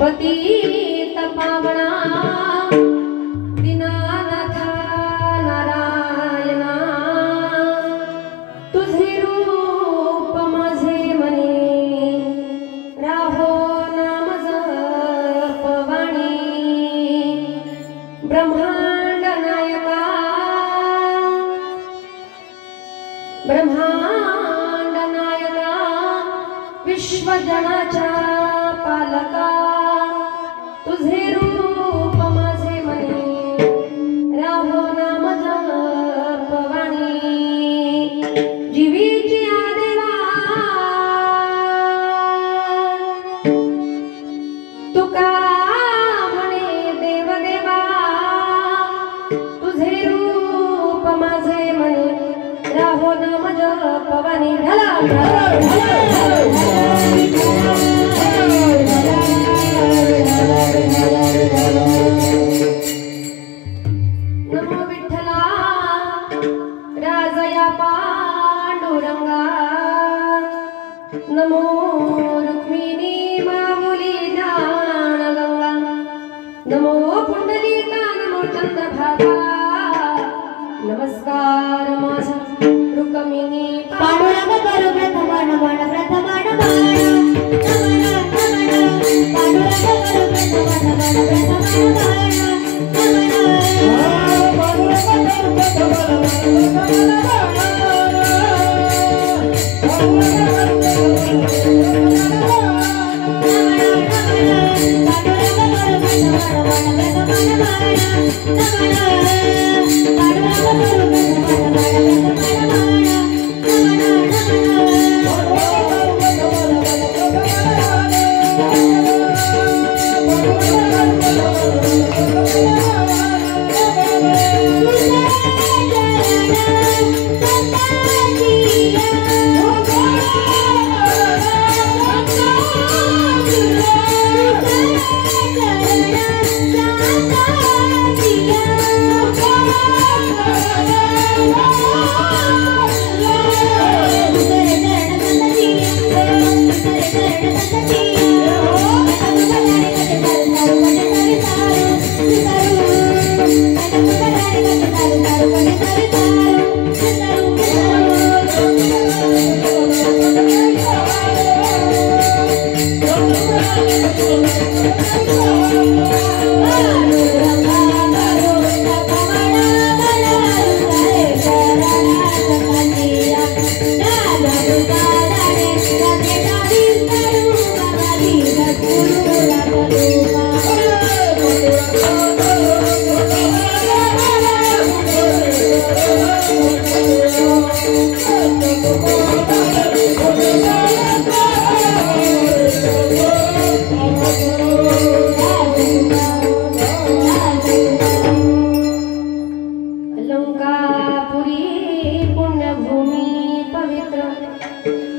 पतित पावना दीनानाथ नारायणा तुझे रूप माझे मनी राहो नाम जपवाणी ब्रह्मांड नायका ब्रह्मांड नायका विश्वजनाचा पालका तुझे रूप माझे मनी राहो नाम जपवाणी जीवीची आदेवा तुका म्हणे देवदेवा तुझे रूप माझे मनी राहो नाम जपवाणी नमो विठ्ठला राजया पांडुरंगा नमो रुक्मिणी माऊली ज्ञानगंगा नमो पुंडलिका नमो चंद्रभागा नमस्कार माझा रुक्मिणी पांडुरंग करू प्रथम नमन प्रथम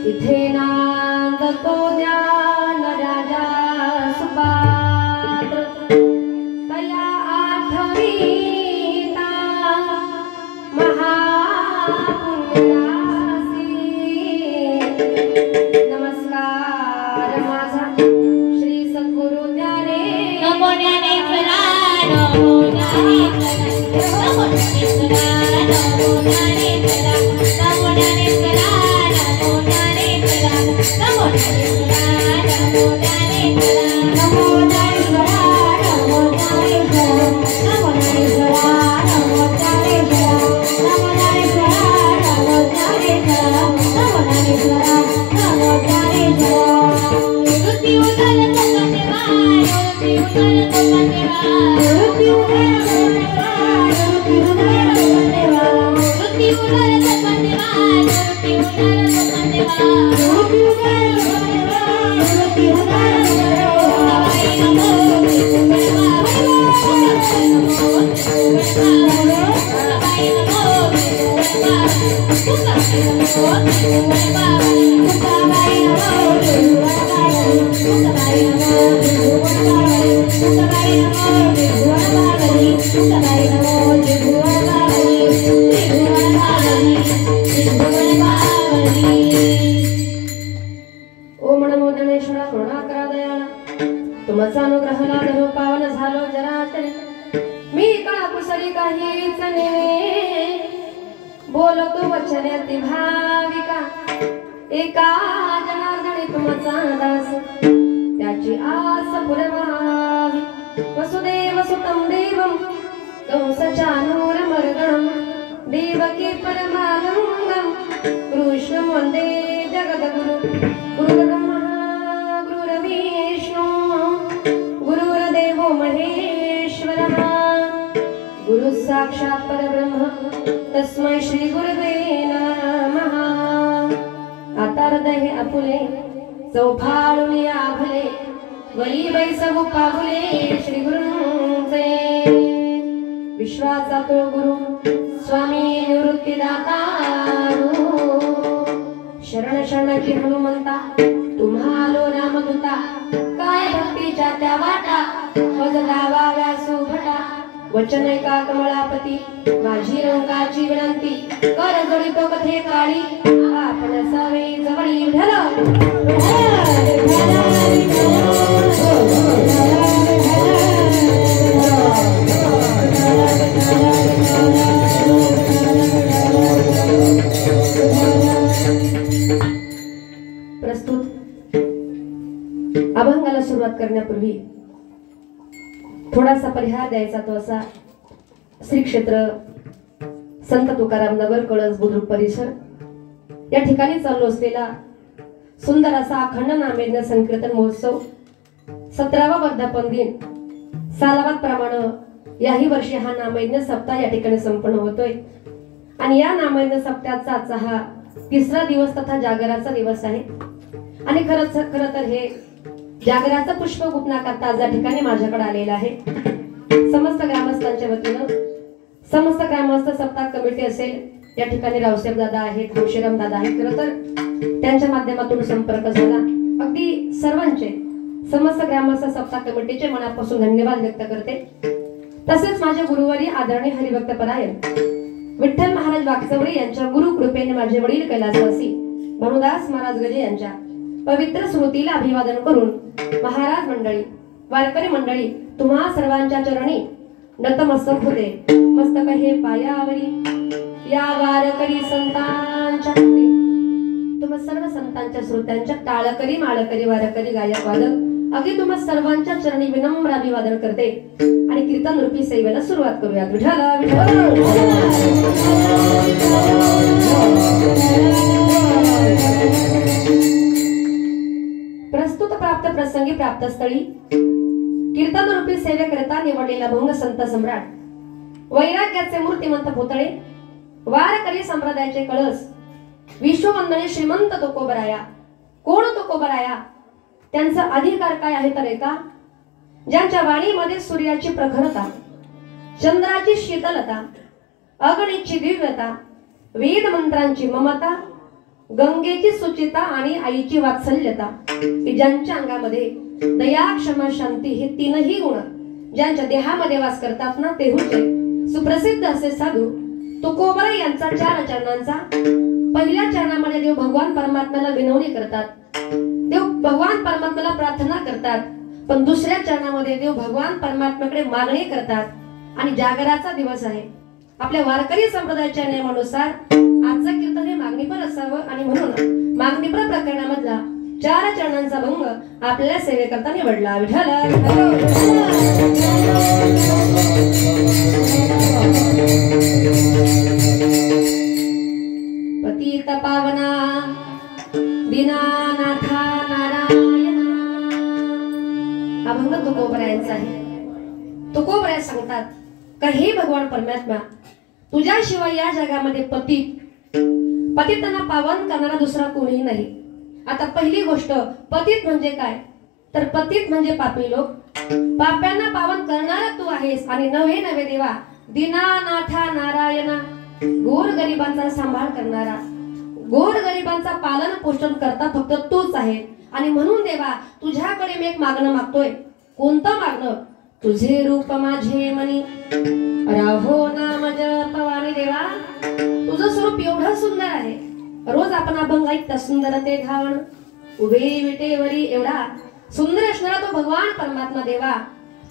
इथे नांदतो ज्ञान राजा सुपात्र तया आठवीता महापुण्यासी नमस्कार माझा श्री सद्गुरु ज्ञानेश्वर नमो ज्ञानेश्वरा नमो ज्ञानेश्वरा नमो ज्ञानेश्वरा नमो ज्ञानेश्वरा नमो ज्ञानेश्वरा नमो ज्ञानेश्वरा नमो ज्ञानेश्वरा नमो ज्ञानेश्वरा नमो ज्ञानेश्वरा नमो ज्ञानेश्वरा नमो ज्ञानेश्वरा नमो ज्ञानेश्वरा नमो ज्ञानेश्वरा नमो ज्ञानेश्वरा नमो ज्ञानेश्वरा नमो ज्ञानेश्वरा रुपी उदर कोपतेवाय रुपी उदर कोपतेवाय रुपी उदर कोपतेवाय रुपी उदर कोपतेवाय रुपी उदर कोपतेवाय रुपी उदर कोपतेवाय रुपी उदर ओम नमो ज्ञानेश्वरा करुणाकरा दयाळा तुमचा अनुग्रह लादलो पावन झालो जरातरी मी कळा कुसरी काहीच नेवे बोलतो वचने अति भाविका एका जनार्दनी तुमचा दास त्याची आस पुरवावी वसुदेव सुतं देवं कंसचानूरमर्दनं देवकी परमानन्दं कृष्णं वन्दे जगद्गुरु गुरुर्ब्रह्मा गुरुर्विष्णु गुरुर्देवो महेश्वरः गुरुः साक्षात् परब्रह्म तस्मै श्री गुरुवे नमः आता हृदय आपुले चौफाळून आभले वरी बैसवू पाहुले श्री गुरुंचे विश्वाचा तो गुरु स्वामी निवृत्तीदाता शरण शरणाची हनुमंता तुम्हालो रामदूता काय भक्तीच्या त्या वाटा मज लावाव्या सुभटा वचन एका कमळापती माझी रंगाची विनंती कर जोडितो कथे काळी आपण सावे जवळी विठ्ठल प्रस्तुत अभंगाला सुरुवात करण्यापूर्वी थोडासा परिहार द्यायचा तो असा श्री क्षेत्र संत तुकाराम नगर कळस बुद्रुक परिसर या ठिकाणी चालू असलेला सुंदर असा अखंड नामयज्ञ संकीर्तन महोत्सव 17वा वर्धापन दिन सालावाद प्रमाणे याही वर्षी हा नामयज्ञ सप्ताह या ठिकाणी संपन्न होतोय आणि या नामयज्ञ सप्ताहाचा आजचा हा तिसरा दिवस तथा जागराचा दिवस आहे आणि खरं तर हे जागराचा पुष्प गुंफण्याकरता आज या ठिकाणी माझ्याकडे आलेला आहे समस्त ग्रामस्थांच्या वतीनं समस्त ग्रामस्थ सप्ताह कमिटी असेल या ठिकाणी रावसाहेब दादा आहेत तुळशीराम दादा आहेत खरं तर त्यांच्या माध्यमातून संपर्क झाला अगदी सर्वांचे समस्त ग्रामस्थ सप्ताह कमिटीचे मनापासून धन्यवाद व्यक्त करते तसेच माझे गुरुवारी आदरणीय हरिभक्त परायण विठ्ठल महाराज वाकचौरे यांच्या गुरु कृपेने माझे वडील कैलासवासी भानुदास महाराज गजे यांच्या पवित्र स्मृतीला अभिवादन करून महाराज मंडळी वारकरी मंडळी तुम्हा सर्वांच्या चरणी नतमस्तक होते मस्तक हे पायावरी या वारकरी संतांच्या तुम्हा सर्व संतांच्या श्रोत्यांच्या टाळकरी माळकरी वारकरी गायक वादक अगदी तुम्हा सर्वांच्या चरणी विनम्र अभिवादन करते आणि कीर्तन रूपी सेवेला सुरुवात करूया विठ्ठला प्रस्तुत प्राप्त प्रसंगी प्राप्त स्थळी कीर्तन रूपी सेवेकरिता निवडलेला भंग संत सम्राट वैराग्याचे मूर्तिमंत पुतळे वारकरी संप्रदायाचे कळस विश्ववंदने श्रीमंत तुकोबराया कोण तुकोबराया त्यांचा अधिकार काय आहे तर एका ज्यांच्या वाणीमध्ये सूर्याची प्रखरता चंद्राची शीतलता अगणितची दिव्यता वेद मंत्रांची ममता गंगेची सुचिता आणि आईची वात्सल्यता, की ज्यांच्या अंगामध्ये दया क्षमा शांती हे तीनही गुण ज्यांच्या देहामध्ये वास करतात ना, ते होते सुप्रसिद्ध असे साधू तुकोबरा यांचा 4 चरणांचा. पहिल्या चरणामध्ये देव भगवान परमात्म्याला विनवणी करतात, देव भगवान परमात्म्याला प्रार्थना करतात. पण दुसऱ्या चरणामध्ये देव भगवान परमात्म्याकडे मागणी करतात. आणि जागराचा दिवस आहे. आपल्या वारकरी संप्रदायाच्या नियमानुसार आजचं कीर्तन हे मागणीपर असावं आणि म्हणून मागणीपर प्रकरणामधला 4 चरणांचा भंग आपल्या सेवेकरता निवडला. विठ्ठल पतित पावना दीनानाथा नारायणा. हा भंग तुकोबरायांचा आहे. तुकोबराय सांगतात का हे भगवान परमात्मा, तुझ्याशिवाय या जगामध्ये पतितांना पावन करणारा दुसरा कोणीही नाही. आता पहिली गोष्ट, पतित म्हणजे काय? तर पतित म्हणजे पापी लोक. पाप्यांना पावन करणारा तू आहेस. आणि नवे नवे देवा दीनानाथा नारायणा, गोर गरिबांचा सांभाळ करणारा, गोर गरिबांचा पालन पोषण करता फक्त तूच आहे. आणि म्हणून देवा तुझ्याकडे मी एक मागणं मागतोय. कोणतं मागणं? तुझे रूप माझे मनी राहो नाम जपवानी. देवा तुझं स्वरूप एवढं सुंदर आहे. रोज आपण अभंग ऐकता, सुंदर ते धावण उभे विटेवरी. एवढा सुंदर असणारा तो भगवान परमात्मा देवा,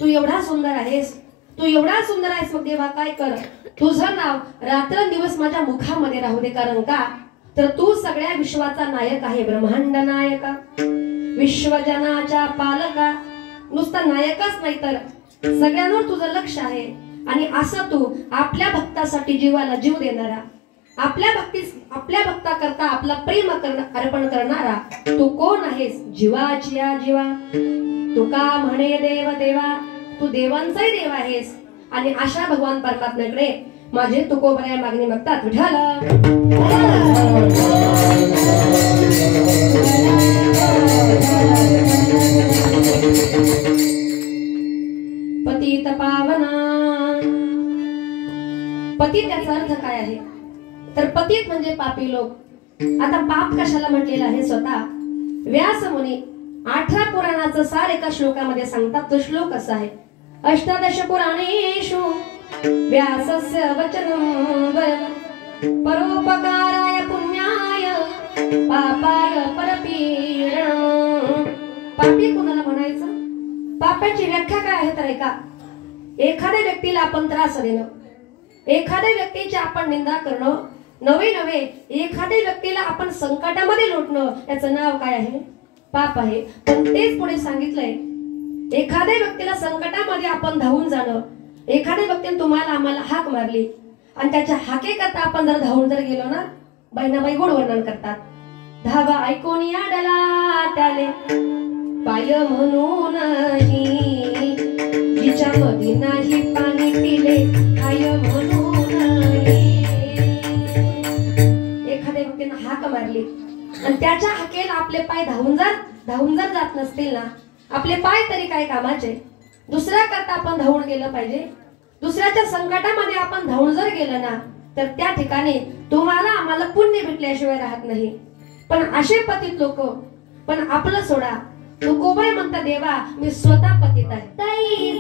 तू एवढा सुंदर आहेस, तू एवढा सुंदर आहेस. मग देवा काय कर, तुझं नाव रात्रंदिवस माझ्या मुखामध्ये राहू दे. कारण का? तर तू सगळ्या विश्वाचा नायक आहे, ब्रह्मांड नायका, विश्वजनाच्या पालका. नुसता नायकच नाही तर सगळ्यांवर तुझं लक्ष आहे. आणि असं तू आपल्या भक्तासाठी जीवाला जीव देणारा, आपल्या भक्ता करता आपला प्रेम अर्पण करणारा तू कोण आहेस? जीवाची या जीवा. तू का म्हणे देव देवा, तू देवांचाही देव आहेस. आणि अशा भगवान परमात्म्याकडे माझे तुकोबराय मागणी मागतात. विठ्ठल पतित पावना. पतित त्याचा अर्थ काय आहे? तर पतित म्हणजे पापी लोक. आता पाप कशाला म्हटलेलं आहे? स्वतः व्यास मुनी 18 पुराणाचं सार एका श्लोकामध्ये सांगतात. तो श्लोक असा आहे, 18 पुराणेषु व्यासस्य वचनं परोपकाराय पुण्याय पापाय परपीडनं. पापी कोणाला म्हणायचं? पापाची व्याख्या काय आहे तर ऐका. एखाद्या व्यक्तीला आपण त्रास देणं, एखाद्या व्यक्तीची आपण निंदा करणं, नवे एखाद्या व्यक्तीला आपण संकटामध्ये लोटणं, याचं नाव काय आहे? पाप आहे. पण तेच पुढे सांगितलंय, एखाद्या व्यक्तीला संकटामध्ये आपण धावून जाणं, एखाद्या व्यक्तीने तुम्हाला आम्हाला हाक मारली आणि त्याच्या हाकेकरता आपण जर धावून जर गेलो ना, बहिणाबाई गोड वर्णन करतात. धावा ऐकून याडला त्याले पाय म्हणूनही, जिच्यामध्ये नाही पाणी पिले काय म्हणूनही. एखाद्या व्यक्तीने हाक मारली आणि त्याच्या हाकेला आपले पाय धावून जर जात नसतील ना, आपले पाय तरी काय कामाचे? दुसऱ्या करता आपण धावून गेलं पाहिजे. दुसऱ्याच्या संकटामध्ये आपण धावून जर गेलं ना, तर त्या ठिकाणी तुम्हाला आम्हाला पुण्य भेटल्याशिवाय राहत नाही. पण असे पतित लोक, पण आपलं सोडा. तुकोबाई म्हणता देवा मी स्वतः पतित आहे. तई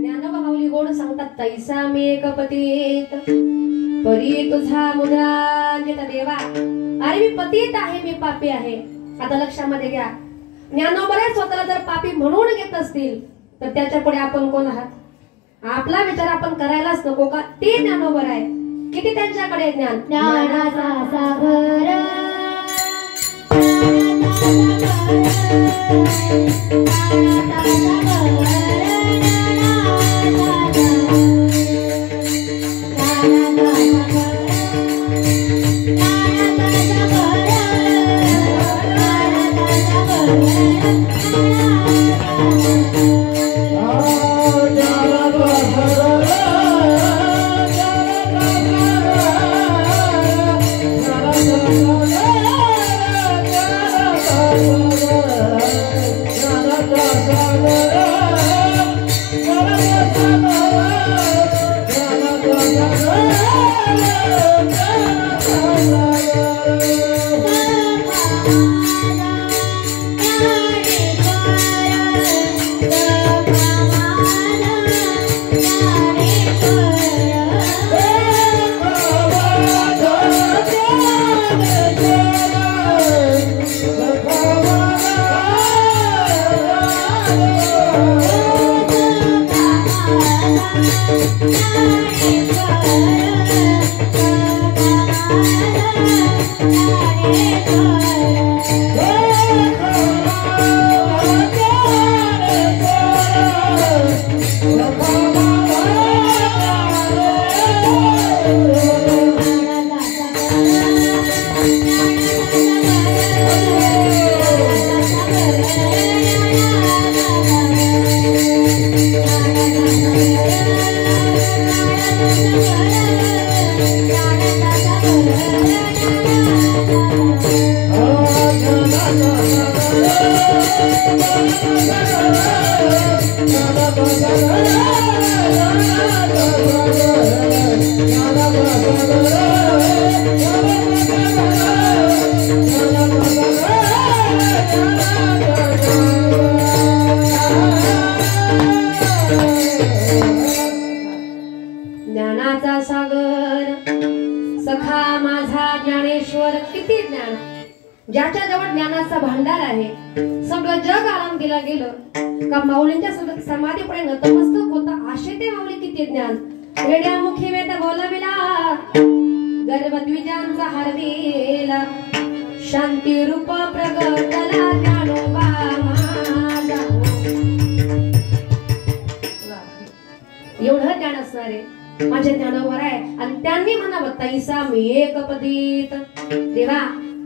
ज्ञानोबा माऊली गोड सांगतात तैसा मी एक पतित परी तुझा मुद्रा घेता देवा. अरे मी पतित आहे, मी पापी आहे. आता लक्षामध्ये घ्या, ज्ञानोबा स्वतःला जर पापी म्हणून घेत असतील तर त्याच्या पुढे आपण कोण आहात? आपला विचार आपण करायलाच नको का? ते ज्ञानोबा आहे, किती त्यांच्याकडे ज्ञान. ज्ञानाचा सागर ज्ञानाचा सागर सखा माझा ज्ञानेश्वर. किती ज्ञान, ज्याच्या जवळ ज्ञानाचा भांडार आहे. सगळं जग आराम गेलं का माऊलींच्या समाधी पुढे नतमस्तक होता. आशे ते माऊली किती ज्ञान. रेड्यामुखी वेद बोलविला, गर्भद्विजांचा हरविला, शांती रूप प्रगटला ज्ञानोबा माझा. एवढं ज्ञान असणारे माझे ज्ञानोबा आहे. आणि त्यांनी म्हणावं तैसा मी एक पतित. देवा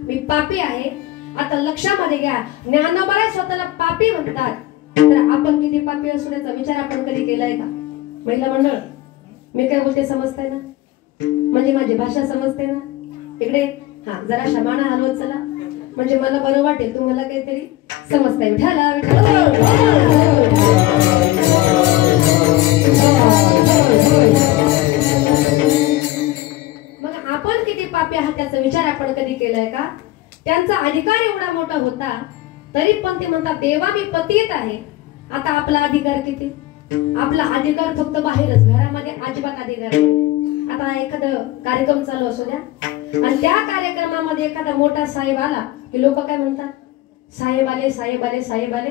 मी पापी आहे. आता लक्षामध्ये घ्या, ज्ञानोबा स्वतःला पापी म्हणतात, तर आपण किती पापी असण्याचा विचार आपण कधी केलाय का? महिला मंडळ, मी काय बोलते समजताय ना? म्हणजे माझी भाषा समजते ना? इकडे हा जरा शमाना हलवत चला, म्हणजे मला बरं वाटेल, तुम्हाला काहीतरी समजताय. विठाला मग आपण किती पापी आहात त्याचा विचार आपण कधी केलाय का? त्यांचा अधिकार एवढा मोठा होता तरी पण ते म्हणतात देवा मी पतित आहे. आता आपला अधिकार किती? आपला अधिकार फक्त बाहेरच, घरामध्ये अजिबात अधिकार नाही. आता एखादा कार्यक्रम चालू असू द्या आणि त्या कार्यक्रमामध्ये एखादा मोठा साहेब आला की लोक काय म्हणतात? साहेब आले, साहेब आले, साहेब आले.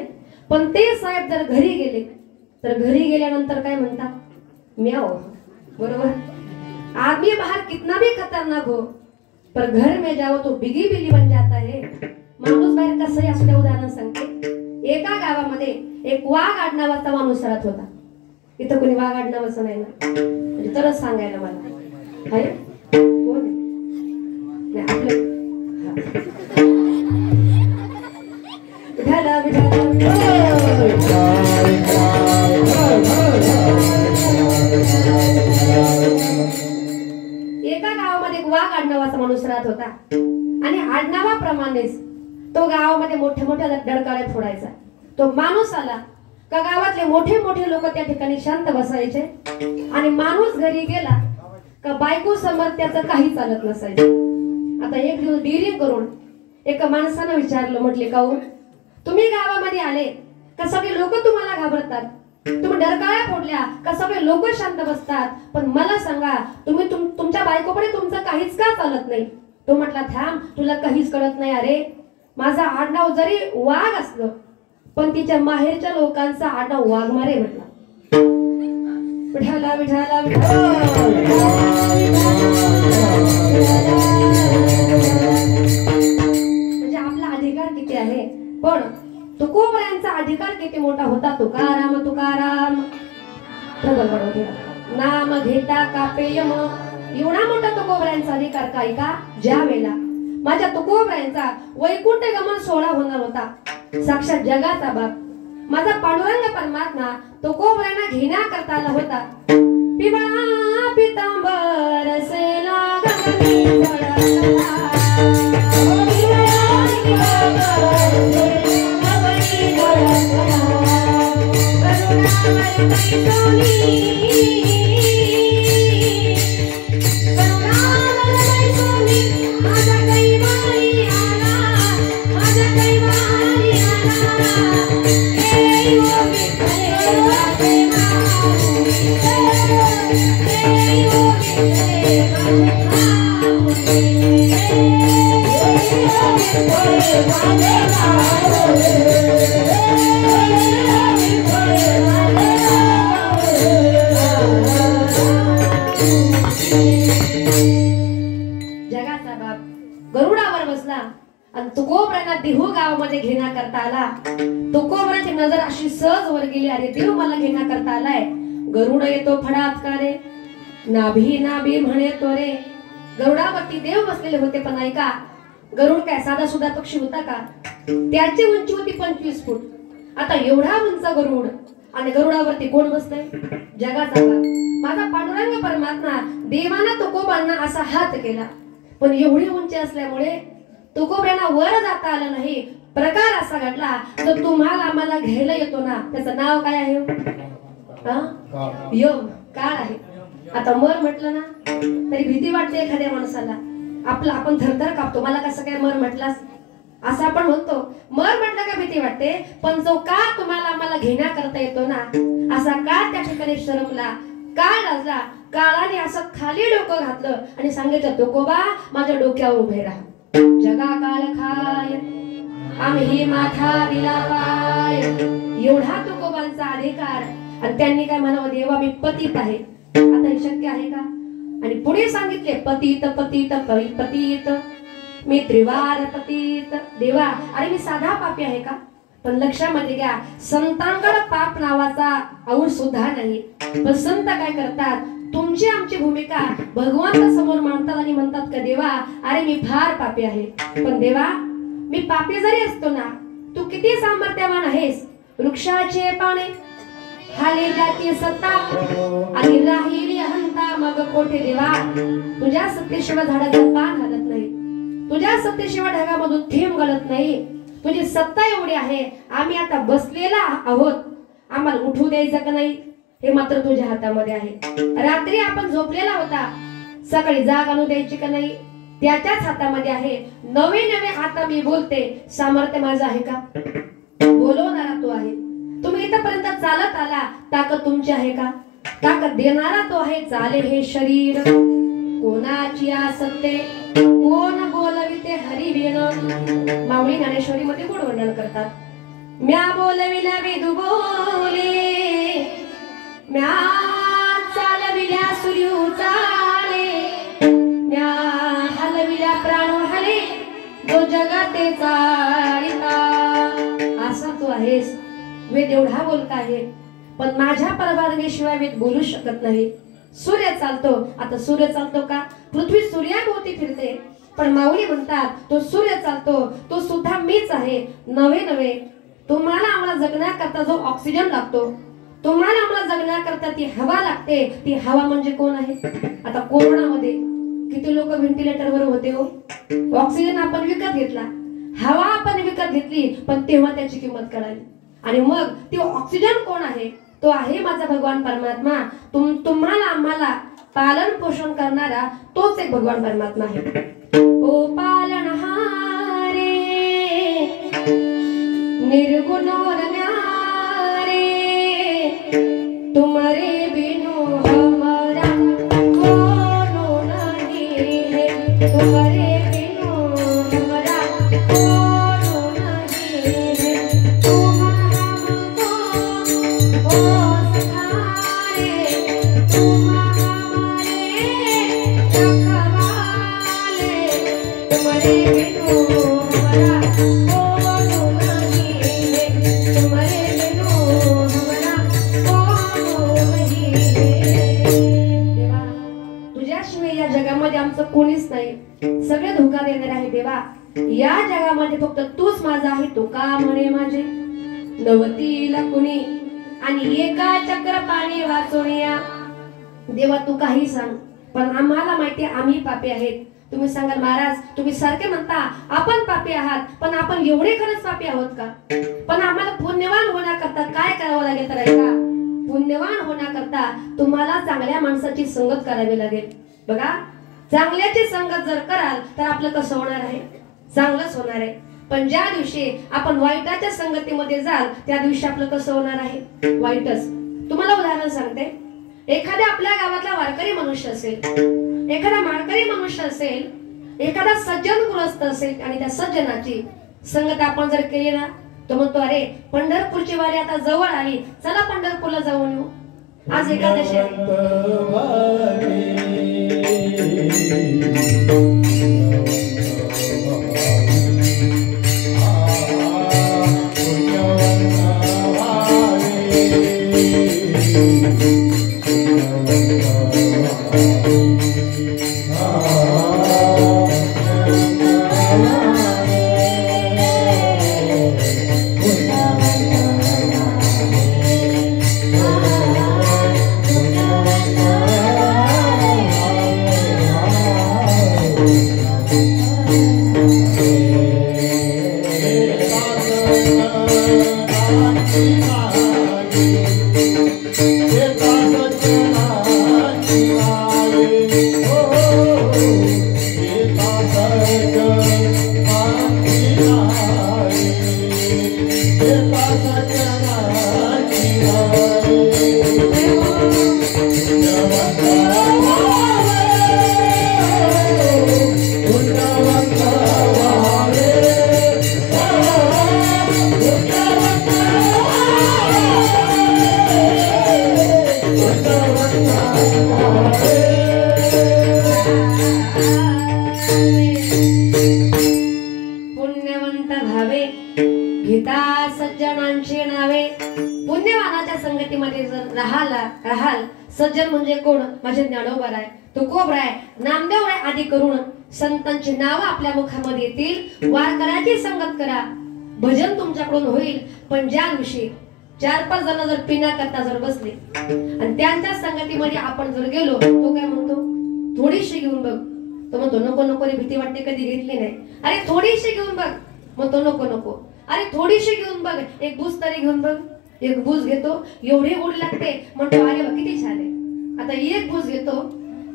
पण ते साहेब जर घरी गेले तर घरी गेल्यानंतर काय म्हणतात? म्याओ. बरोबर? आदमी बाहर कितना भी खतरनाक हो पर घर में जाओ तो बिगी बिली बन जाता है. माणूस बाहेर कसंही असू द्या. उदाहरण सांगते, एका गावामध्ये एक वाघ आडनावाचा माणूस राहत होता. इथं कोणी वाघ आडनावाचं नाही ना? तरच सांगायला मला आहे कोण नाही आपलं. एका गावामध्ये एक वाघ आडनावाचा माणूस राहत होता आणि आडनावाप्रमाणेच तो गावामध्ये मोठे मोठे डळकाळे फोडायचा. तो माणूस आला का गावातले मोठे मोठे लोक त्या ठिकाणी शांत बसायचे आणि माणूस घरी गेला का बायको समोर त्याचं काही चालत नसायचं. आता एक दिवस डेअरिंग करून एका माणसानं विचारलं, म्हटले का हो तुम्ही गावामध्ये आले का सगळे लोक तुम्हाला घाबरतात, तुम्ही डरकाळ्या फोडल्या का सगळे लोक शांत बसतात, पण मला सांगा तुम्ही तुमच्या बायकोकडे तुमचं काहीच का चालत नाही. तो म्हटला थांब तुला काहीच कळत नाही, अरे माझा आडनाव जरी वाघ असलं पण तिच्या माहेरच्या लोकांचा आडनाव वाघमारे म्हटला. विठाला विठाला म्हणजे आपला अधिकार किती आहे, पण तुकोबऱ्यांचा अधिकार किती मोठा होता. तुकाराम तुकाराम नाम घेता कापेयम, एवढा मोठा तुकोबऱ्यांचा अधिकार काय का. ज्या वेळेला माझ्या तुकोबऱ्यांचा वैकुंठ गमन सोहळा होणार होता, साक्षात जगाचा बाप माझा पांडुरंग परमात्मा तुकोबऱ्यांना घेण्याकरता आला होता. पिबळा पितांबर सेला गगनी जगाचा बाप गरुडावर बसला आणि तुकोबऱ्यांना देहू गावामध्ये घेण्याकरता आला. तुकोबऱ्याची नजर अशी सहज वर गेली, अरे देव मला घेण्याकरता आलाय. गरुड येतो फडात का रे, नाभी नाभी म्हणे तो रे. गरुडावरती देव बसलेले होते, पण ऐका गरुड काय साधा सुद्धा पक्षी होता का. त्याची उंची होती 25 फूट. आता एवढा उंच गरुड आणि गरुडावरती कोण बसतंय, जगाचा बाप माझा पांडुरंग परमात्मा. देवानं तुकोबांना असा हात केला, पण एवढी उंची असल्यामुळे तुकोबांना वर जाता आलं नाही. प्रकार असा घडला, जो तुम्हाला आम्हाला घ्यायला येतो ना त्याचं नाव काय आहे, यम काळ आहे. आता मर म्हटलं ना तरी भीती वाटते एखाद्या माणसाला, आपण थरथर कापतो. मला कसं काय मर म्हटलास असं आपण म्हणतो. मर म्हटलं का भीती वाटते, पण जो काळ तुम्हाला आम्हाला घेण्याकरता येतो ना असा काळ त्या ठिकाणी शरमला, काळ लाजला. काळाने असं खाली डोकं घातलं आणि सांगितलं तुकोबा माझ्या डोक्यावर उभे राहा. जगा काळ खाय आम्ही माथा दिला पाय, एवढा तुकोबांचा अधिकार. आणि त्यांनी काय म्हणावं, देवा मी पतित आहे. आता हे शक्य आहे का. आणि पुढे सांगितले पतित पतित पतित मी त्रिवार पतित. देवा अरे मी साधा पापी आहे का. पण लक्षामध्ये घ्या, संतांकडे पाप नावाचा अंश सुद्धा नाही. पण संत काय करतात, तुमची आमची भूमिका भगवंता समोर मांडतात आणि म्हणतात का देवा अरे मी फार पापी आहे. पण देवा मी पापी जरी असतो ना, तू किती सामर्थ्यवान आहेस. वृक्षाचे पाने हाले जाती सत्ता आणि राहिली अहंता मग कोठे. देवा तुझ्या सत्तेशिवाय झाडाचं पान हलत नाही, तुझ्या सत्तेशिवाय ढगामधून थेंब गळत नाही. तुझी सत्ता एवढी आहे, आम्ही आता बसलेला आहोत, आम्हाला उठू द्यायचं का नाही हे मात्र तुझ्या हातामध्ये आहे. रात्री आपण झोपलेला होता, सकाळी जाग आणू द्यायची का नाही त्याच्याच हातामध्ये आहे. नवे नवे आता मी बोलते, सामर्थ्य माझं आहे का. बोलवणारा तो आहे. तुम्ही इथपर्यंत चालत आला, ताकद तुमची आहे का. ताकद देणारा तो आहे. चाले हे शरीर कोणाची सत्ते, कोण बोलविते हरिवीण. माऊली ज्ञानेश्वरी मध्ये गोड वर्णन करतात. म्या बोलविला विदू बोले, म्या चालविल्या सूर्यू चाले, म्या हलविल्या प्राण हले, जो जगाते चालिता. असा तू आहेस. वेद एवढा बोलता आहे, पण माझ्या परवानगीशिवाय वेद बोलू शकत नाही. सूर्य चालतो, आता सूर्य चालतो का, पृथ्वी सूर्याभोवती फिरते. पण माऊली म्हणतात तो सूर्य चालतो, तो सुद्धा मीच आहे. नवे नवे तुम्हाला आम्हाला जगण्याकरता जो ऑक्सिजन लागतो, तुम्हाला आम्हाला जगण्याकरता ती हवा लागते, ती हवा म्हणजे कोण आहे. आता कोरोनामध्ये किती लोक व्हेंटिलेटरवर होते हो. ऑक्सिजन आपण विकत घेतला, हवा आपण विकत घेतली, पण तेव्हा त्याची किंमत कळाली. आणि मग ती ऑक्सिजन कोण आहे, तो आहे माझा भगवान परमात्मा. तुम्हाला आम्हाला पालन पोषण करणारा तोच एक भगवान परमात्मा आहे। ओ पालनहारे निर्गुण और न्यारे तुम्हारे बिनु हमारा कोनो नहीं है, तुम्हारे बिनु हमारा कोनो नहीं है। तुम हमको हो सखारे, तुम हमारे रखवाले, तुम्हारे बिनु हमारा कोनो नहीं है, तुम्हारे बिनु हमारा कोनो नहीं है। देवा, तुझ्याशिवाय या जगामध्ये आमचं कोणीच नाही, सगळे धोका देणारे आहे देवा। या जगामध्ये फक्त तूच माझा आहे, तो का म्हणे माझे नवतीला कुणी आणि एका चक्र पाणी वाचवण्या। देवा तू काही सांग, पण आम्हाला माहिती आहे आम्ही पापी आहेत। तुम्ही सांगाल महाराज तुम्ही सारखे म्हणता आपण पापी आहात, पण आपण एवढे खरंच पापी आहोत का? पण आम्हाला पुण्यवान होण्याकरता काय करावं लागेल तर ऐका, पुण्यवान होण्याकरता तुम्हाला चांगल्या माणसाची संगत करावी लागेल। बघा, चांगल्याची संगत जर कराल तर आपलं कसं होणार आहे? चांगलंच होणार आहे। पण ज्या दिवशी आपण वाईटाच्या संगतीमध्ये जाल त्या दिवशी आपलं कसं होणार आहे? वाईटच। तुम्हाला उदाहरण सांगते, एखाद्या आपल्या गावातला वारकरी मनुष्य असेल, एखादा माळकरी मनुष्य असेल, एखादा सज्जन गृहस्थ असेल आणि त्या सज्जनाची संगत आपण जर केली ना, तो म्हणतो अरे पंढरपूरची वारी आता जवळ आली, चला पंढरपूरला जाऊन येऊ, आज एकादशी आहे। सज्जन म्हणजे कोण? माझे ज्ञानोबा आहे, तुकोबरा आहे, नामदेव आहे आदी करून संतांची नाव आपल्या मुखामध्ये येतील। वारकऱ्याची संगत करा, भजन तुमच्याकडून होईल। पण ज्या दिवशी 4-5 जण जर पिना करता जर बसले आणि त्यांच्या संगतीमध्ये आपण जर गेलो, तो काय म्हणतो? थोडीशी घेऊन बघ। तो म्हणतो नको नको रे, भीती वाटते, कधी घेतली नाही। अरे थोडीशी घेऊन बघ, म्हणतो नको नको। अरे थोडीशी घेऊन बघ, एक बूस तरी घेऊन बघ। एक बूस घेतो, एवढी गोडी लागते, म्हणतो अरे वा किती छान आहे। आता एक बूस घेतो,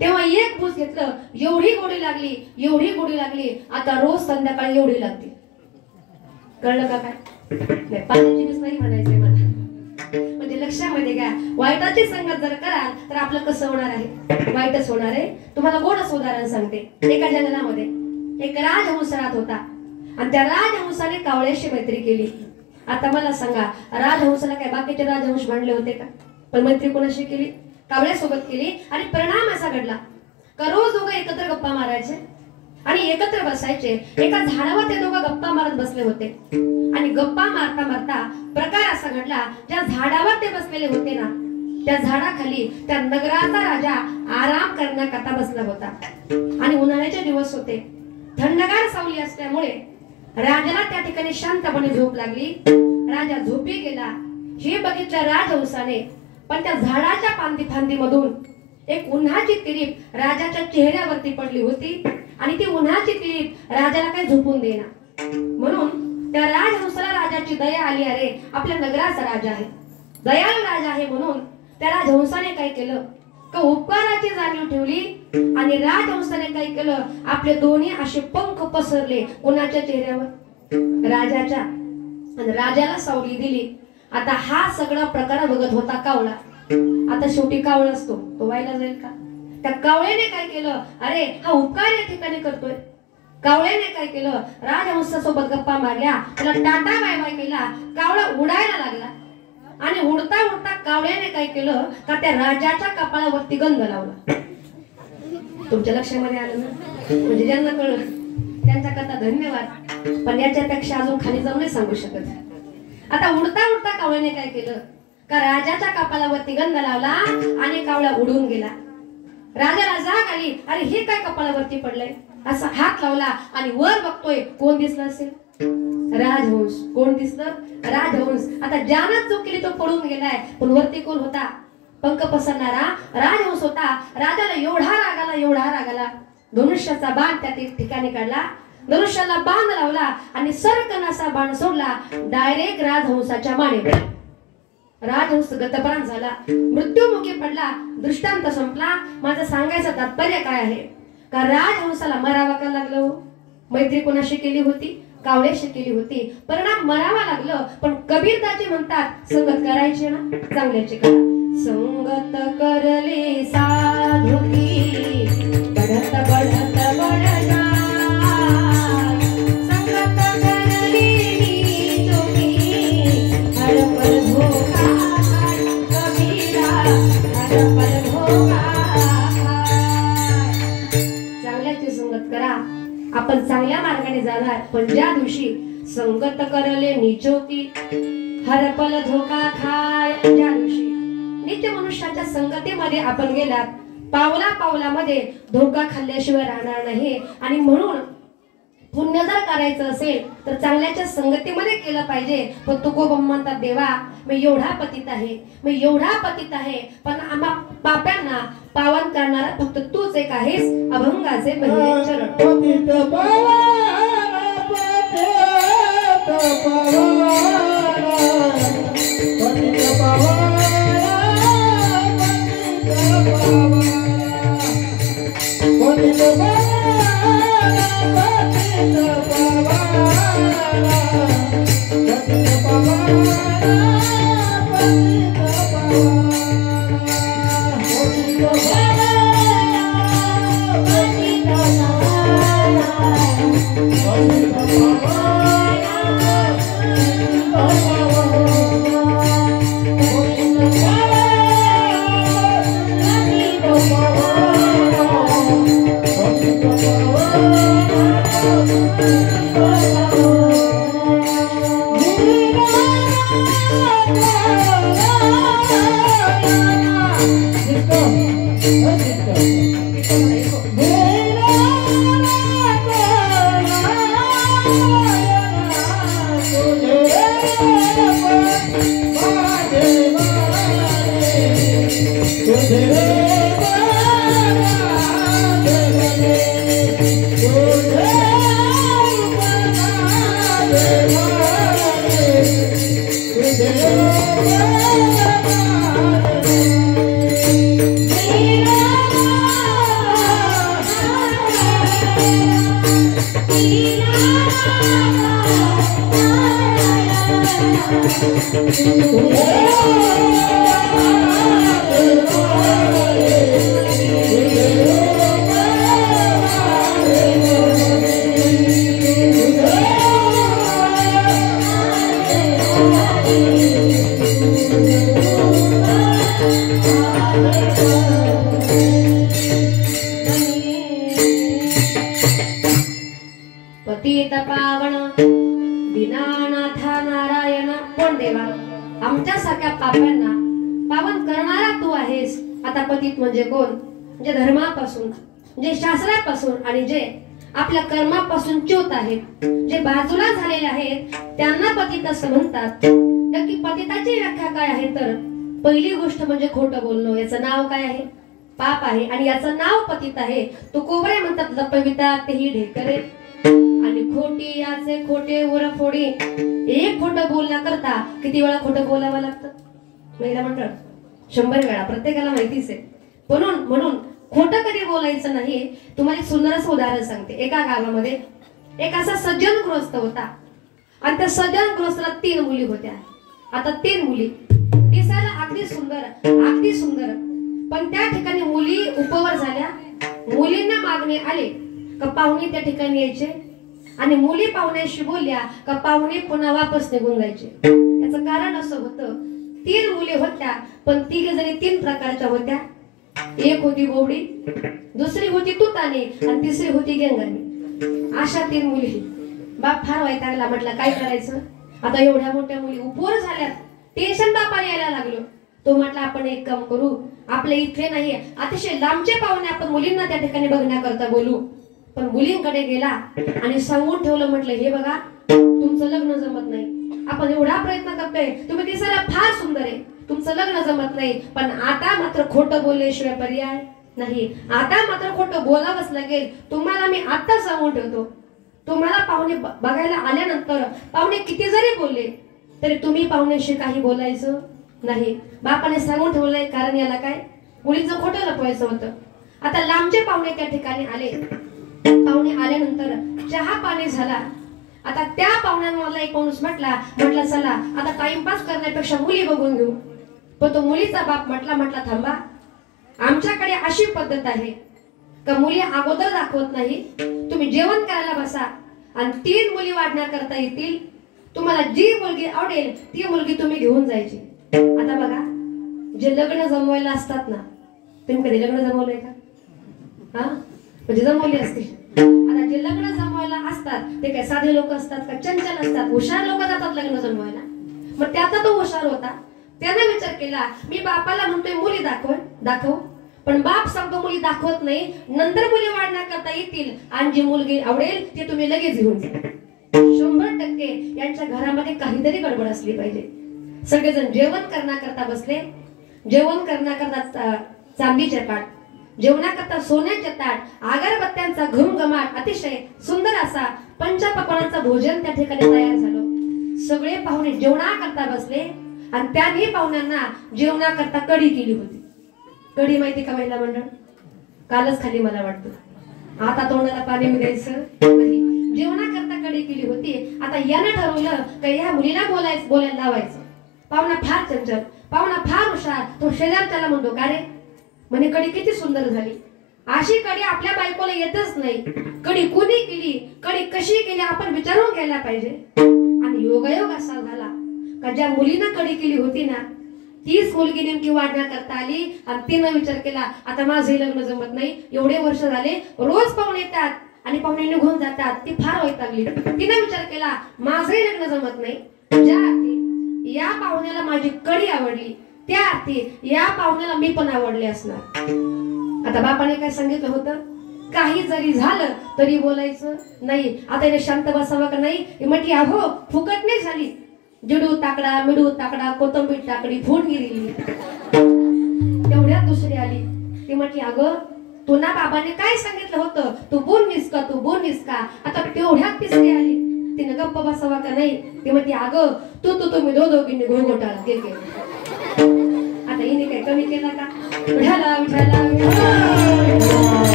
तेव्हा एक बूस घेतलं, एवढी गोडी लागली, एवढी गोडी लागली, आता रोज संध्याकाळी एवढी लागते। कळलं का काय? नाही, पाण्याची बूस नाही म्हणायचंय मला। म्हणजे लक्षामध्ये घ्या, वाईटाची संगत जर कराल तर आपलं कसं होणार आहे? वाईटच होणार आहे। तुम्हाला गोडच उदाहरण सांगते। एका जंगलामध्ये एक राजहंस राहत होता आणि त्या राजहंसाने कावळ्याशी मैत्री केली। आता मला सांगा, राजहंसाला काय बाकीचे राजहंस भांडले होते का? पण मैत्री कोणाशी केली? कावळ्यासोबत केली। आणि परिणाम असा घडला का रोज दोघं एकत्र गप्पा मारायचे आणि एकत्र बसायचे। एका झाडावर ते दोघं गप्पा मारत बसले होते आणि गप्पा मारता मारता प्रकार असा घडला, ज्या झाडावर ते बसलेले होते ना, त्या झाडाखाली त्या नगराचा राजा आराम करण्याकरता बसला होता आणि उन्हाळ्याचे दिवस होते। थंडगार सावली असल्यामुळे राजाला त्या ठिकाणी शांतपणे झोप लागली। राजा झोपी गेला हे बघितलं राजहंसाने, पण त्या झाडाच्या फांदीमधून एक उन्हाची तिरीप राजाच्या चेहऱ्यावरती पडली होती आणि ती उन्हाची तिरीप राजाला काही झोपून देना। म्हणून त्या राजहंसाला राजाची दया आली, अरे आपल्या नगराचा राजा आहे, दयाळू राजा आहे। म्हणून त्या राजहंसाने काय केलं, का उपकाराची जाणीव ठेवली आणि राजहंसाने काय केलं, आपले दोन्ही असे पंख पसरले कोणाच्या चेहऱ्यावर, राजाच्या, आणि राजाला सावली दिली. आता हा सगळा प्रकार बघत होता कावळा. आता शेवटी कावळा असतो तो व्हायला जाईल का? त्या कावळ्याने काय केलं, अरे हा उपकार या ठिकाणी करतोय. कावळ्याने काय केलं, राजहंसासोबत गप्पा मारल्या, त्याला टाटा बाय बाय केला. कावळा उडायला लागला आणि उडता उडता कावळ्याने काय केलं का त्या राजाच्या कपाळावरती गंध लावला. तुमच्या लक्षामध्ये आलं ना? म्हणजे ज्यांना कळलं त्यांच्या कथा धन्यवाद, पण याच्यापेक्षा अजून खाली जाऊन नाही सांगू शकत. आता उडता उडता कावळ्याने काय केलं का राजाच्या कपाळावरती गंध लावला आणि कावळा उडून गेला. राजाला जाग आली, अरे हे काय कपाळावरती पडलंय, असा हात लावला आणि वर बघतोय, कोण दिसलं असेल, राजहंस. कोण दिसलं, राजहंस. आता ज्यानं चूक केली तो पडून गेलाय, पण वरती कोण होता, पंख पसरणारा राजहंस होता. राजाला एवढा राग आला, धनुष्याचा बाण त्या ठिकाणी काढला, धनुष्याला बाण लावला आणि सरकन असा बाण सोडला डायरेक्ट राजहंसाच्या मानेवर. राजहंस गतप्राण झाला, मृत्युमुखी पडला. दृष्टांत संपला. माझं सांगायचं तात्पर्य काय आहे का राजहंसाला मरावा का लागलं? मैत्री कोणाशी केली होती, कावळ्याशी केली होती, परिणाम मरावा लागलं. पण कबीरदाजी म्हणतात संगत करायची ना, चांगल्याची करा. संगत करले साधुकी बढत बढत बढता, संगत करले नीचोकी हरपल धोका, कबीरा हरपल धोका. चांगल्याची संगत करा, आपण चांगल्या मार्गाने जाणार. पण ज्या दिवशी संगत करले नीचोकी हरपल धोका खाय, ज्या दिवशी नित्य मनुष्याच्या संगतीमध्ये आपण गेलात, पावला पावलामध्ये धोका खाल्ल्याशिवाय राहणार नाही. आणि म्हणून पुण्य जर करायचं असेल तर चांगल्याच्या संगतीमध्ये केलं पाहिजे. पण तुकोबा म्हणतात, देवा मी एवढा पतित आहे, पण आम्हा पाप्यांना पावन करणारा फक्त तूच एक आहेस. अभंगाचे पहिले चरण. पतित पावन दीनानाथा नारायण. कोण देवा? आमच्यासारख्या पाप्यांना पावन करणारा तू आहेस. आता पतित म्हणजे कोण? म्हणजे धर्मापासून, जे शास्त्रापासून आणि जे आपल्या कर्मापासून च्युत आहेत, जे बाजूला झालेले आहेत, त्यांना पतित असं म्हणतात. नक्की पतिताची व्याख्या काय आहे? तर पहिली गोष्ट म्हणजे खोटं बोलणं. याचं नाव काय आहे? पाप आहे. आणि याचं नाव पतित आहे. तो कोबरे म्हणतात लपविता तेही ढेकरे, आणि खोटी याचे खोटे उरफोडी. एक खोटं बोलण्याकरता किती वेळा खोटं बोलावं लागतं? महिला मंडळ 100 वेळा. प्रत्येकाला माहितीच आहे. म्हणून म्हणून खोटं कधी बोलायचं नाही. तुम्हाला एक सुंदर असं उदाहरण सांगते. एका गावामध्ये एक असा सज्जन गृहस्थ होता आणि त्या सज्जन गृहस्थाला 3 मुली होत्या. आता 3 मुली दिसायला अगदी सुंदर, पण त्या ठिकाणी मुली उपवर झाल्या. मुलींना मागणे आले का पाहुणे त्या ठिकाणी यायचे आणि मुली पाहुण्याशी बोलल्या का पाहुणे पुन्हा वापस निघून जायचे. याचं कारण असं होतं, 3 मुली होत्या पण 3 जणी 3 प्रकारच्या होत्या. एक होती बोबडी, दुसरी होती तुतानी आणि तिसरी होती गेंगानी. अशा 3 मुली. बाप फार वैतागला, म्हटलं काय करायचं. आता एवढ्या मोठ्या मुली उपवर झाल्यात, टेन्शन बापाला यायला लागलो. तो म्हटला आपण एक काम करू, आपल्या इथे नाही अतिशय लांबचे पाहुणे आपण मुलींना त्या ठिकाणी बघण्याकरता बोलू. पण मुलींकडे गेला आणि सांगून ठेवलं, म्हटलं हे बघा तुमचं लग्न जमत नाही, आपण एवढा प्रयत्न करतोय, तुम्ही दिसायला फार सुंदर आहे, तुमचं लग्न जमत नाही, पण आता मात्र खोटं बोलल्याशिवाय पर्याय नाही. आता मात्र खोटं बोलावंच लागेल. तुम्हाला मी आता सांगून ठेवतो, तुम्हाला पाहुणे बघायला आल्यानंतर पाहुणे किती जरी बोलले तरी तुम्ही पाहुण्याशी काही बोलायचं नाही. बापाने सांगून ठेवलंय, कारण याला काय मुलीचं खोटं लपवायचं होतं. आता लांबचे पाहुणे त्या ठिकाणी आले. पाहुणे आल्यानंतर चहा पाणी झाला. आता त्या पाहुण्यांमधला एक माणूस म्हटला चला आता टाइमपास करण्यापेक्षा मुली बघून घेऊ. पण तो मुलीचा बाप म्हटला थांबा, आमच्याकडे अशी पद्धत आहे का मुली अगोदर दाखवत नाही, तुम्ही जेवण करायला बसा आणि 3 मुली वाढण्याकरता येतील, तुम्हाला जी मुलगी आवडेल ती मुलगी तुम्ही घेऊन जायची. आता बघा, जे लग्न जमवायला असतात ना, तुम्ही कधी लग्न जमवलंय का? हा म्हणजे जमवले असतील. आता जे लग्न जमवायला असतात ते काय साधे लोक असतात का? चंचल असतात, हुशार लोक जातात लग्न जमवायला. मग त्याचा तो हुशार होता. त्याने विचार केला, मी बापाला म्हणतोय मुली दाखव, पण बाप सांगतो मुली दाखवत नाही, नंतर मुली वाढण्याकरता येतील आणि जी मुलगी आवडेल ती तुम्ही लगेच घेऊन जा. 100% यांच्या घरामध्ये काहीतरी गडबड असली पाहिजे. सगळेजण जेवण करण्याकरता बसले. जेवण करण्याकरता चांदीचे ताट, जेवणाकरता सोन्याचे ताट, अगरबत्त्यांचा घुमघमाट, अतिशय सुंदर असा पंचपक्वान्नाचं भोजन त्या ठिकाणी तयार झालं. सगळे पाहुणे जेवणाकरता बसले आणि त्याने पाहुण्यांना जेवणाकरता कढी केली होती. कढी माहिती का महिला मंडळ? कालच खाली मला वाटतं, आता तोंडाला पाणी द्यायचं नाही. जेवणाकरता कढी केली होती. आता यानं ठरवलं का या मुलीला बोलायला लावायचं. पाहुणा फार चंचल, पाहुणा फार हुशार. तो शेजारच्याला म्हणतो, का रे म्हणे कढी किती सुंदर झाली, अशी कढी आपल्या बायकोला येतच नाही, कढी कोणी केली, कढी कशी केली आपण विचारून घ्यायला पाहिजे. आणि योगायोग असा झाला का ज्या मुलीनं कढी केली होती ना, तीच मुलगी नेमकी वाढण्याकरता आली आणि तिनं विचार केला, आता माझे लग्न जमत नाही, एवढे वर्ष झाले रोज पाहुणे येतात आणि पाहुणे निघून जातात, ती फार वैतागली. तिनं विचार केला, माझे लग्न जमत नाही, ज्या अर्थी या पाहुण्याला माझी कढी आवडली त्या अर्थी या पाहुण्याला मी पण आवडले असणार. आता बापाने काय सांगितलं होतं, काही जरी झालं तरी बोलायचं नाही. आता इथे शांत बसावं का नाही? म्हटली अहो फुकट नाही झाली, जिडू ताकडा मिडू ताकडा कोथंबीर टाकडी फोडणी दिली. तेवढ्यात दुसरी आली. ती म्हटली अगं तुला बाबाने काय सांगितलं होतं, तू बोललीस का? आता तेवढ्यात तिसरी आली. तिने गप्प बसावा का नाही? ती म्हणते अगं तुम्ही दोघींनी घोळघोटाळा केले. आता हिने काय कमी केला का? विठाला विठाला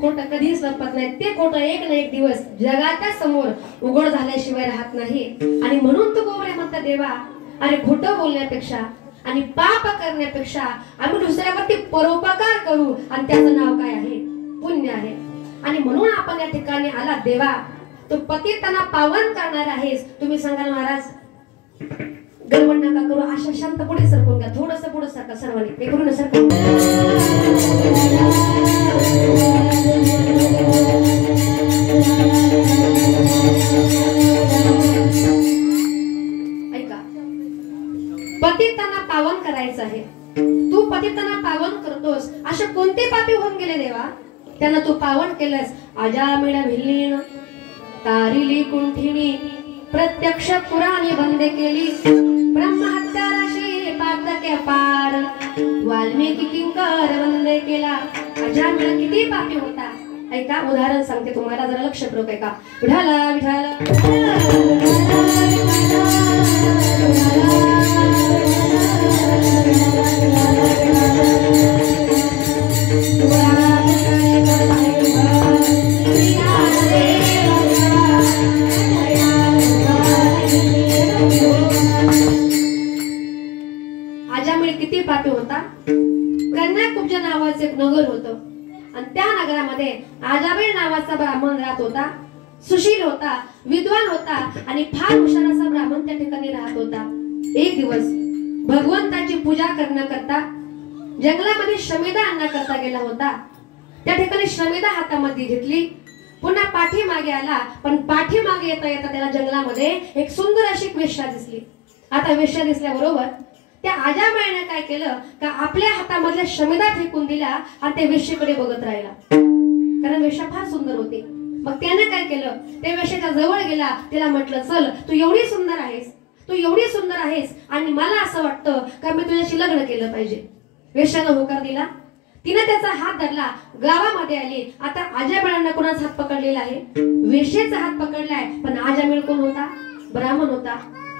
खोटं कधीच लपत नाही. ते खोटं एक ना एक दिवस जगाच्या समोर उघड झाल्याशिवाय राहत नाही. आणि म्हणून तू गोवरे म्हणता देवा, अरे खोटं बोलण्यापेक्षा आणि पाप करण्यापेक्षा आम्ही दुसऱ्यावरती परोपकार करू आणि त्याचं नाव काय आहे? पुण्य आहे. आणि म्हणून आपण या ठिकाणी आला देवा, तो पतितांना पावन करणार आहेस. तुम्ही सांगाल महाराज गडबड नका करू, अशा शांत पुढे सरकून घ्या, थोडस पुढे सरका सर्वांनी, ते करून सरकून ऐका. पतितांना पावन करायचं आहे. तू पतितांना पावन करतोस, असे कोणते पापी होऊन गेले देवा त्यांना तू पावन केलंस? अजामिळ भिल्लीन तारिली कुंठिनी प्रत्यक्ष पुराणी बंदे केली, ब्रह्महत्या राशी पातके पार वाल्मिकी किंकर वंदे केला. अजामिळ किती पापी होता. ऐका उदाहरण सांगते तुम्हाला, जरा लक्ष करू. ऐका. विठाला विठाला आजामेळ किती पापी होता. कन्याकुब्ज नावाचे एक नगर होतं आणि त्या नगरामध्ये आजामेळ नावाचा ब्राह्मण राहत होता. सुशील होता, विद्वान होता आणि फार हुशार असा ब्राह्मण त्या ठिकाणी राहत होता. एक दिवस भगवंताची पूजा करण्याकरता जंगलामध्ये श्रमेधा आणण्याकरता गेला होता. त्या ठिकाणी श्रमेधा हातामध्ये घेतली, पुन्हा पाठीमागे आला, पण पाठीमागे येता येता त्याला जंगलामध्ये एक सुंदर अशी वेश्या दिसली. आता वेश्या दिसल्याबरोबर त्या आजाबाईने काय केलं का आपल्या हातामधल्या श्रमेधा फेकून दिल्या आणि त्या वेश्येकडे बघत राहिला, कारण वेश्या फार सुंदर होती. मग त्याने काय केलं, त्या वेश्याच्या जवळ गेला, तिला म्हटलं, चल तू एवढी सुंदर आहेस, तू एवढी सुंदर आहेस आणि मला असं वाटतं का मी तुझ्याशी लग्न केलं पाहिजे. वेश्यानं होकार दिला. तिने त्याचा हात धरला, गावामध्ये आली. आता आजाबाईंना कोणाचा हात पकडलेला आहे, वेश्येचा हात पकडलाय. पण आजामेळ कोण होता, ब्राह्मण होता.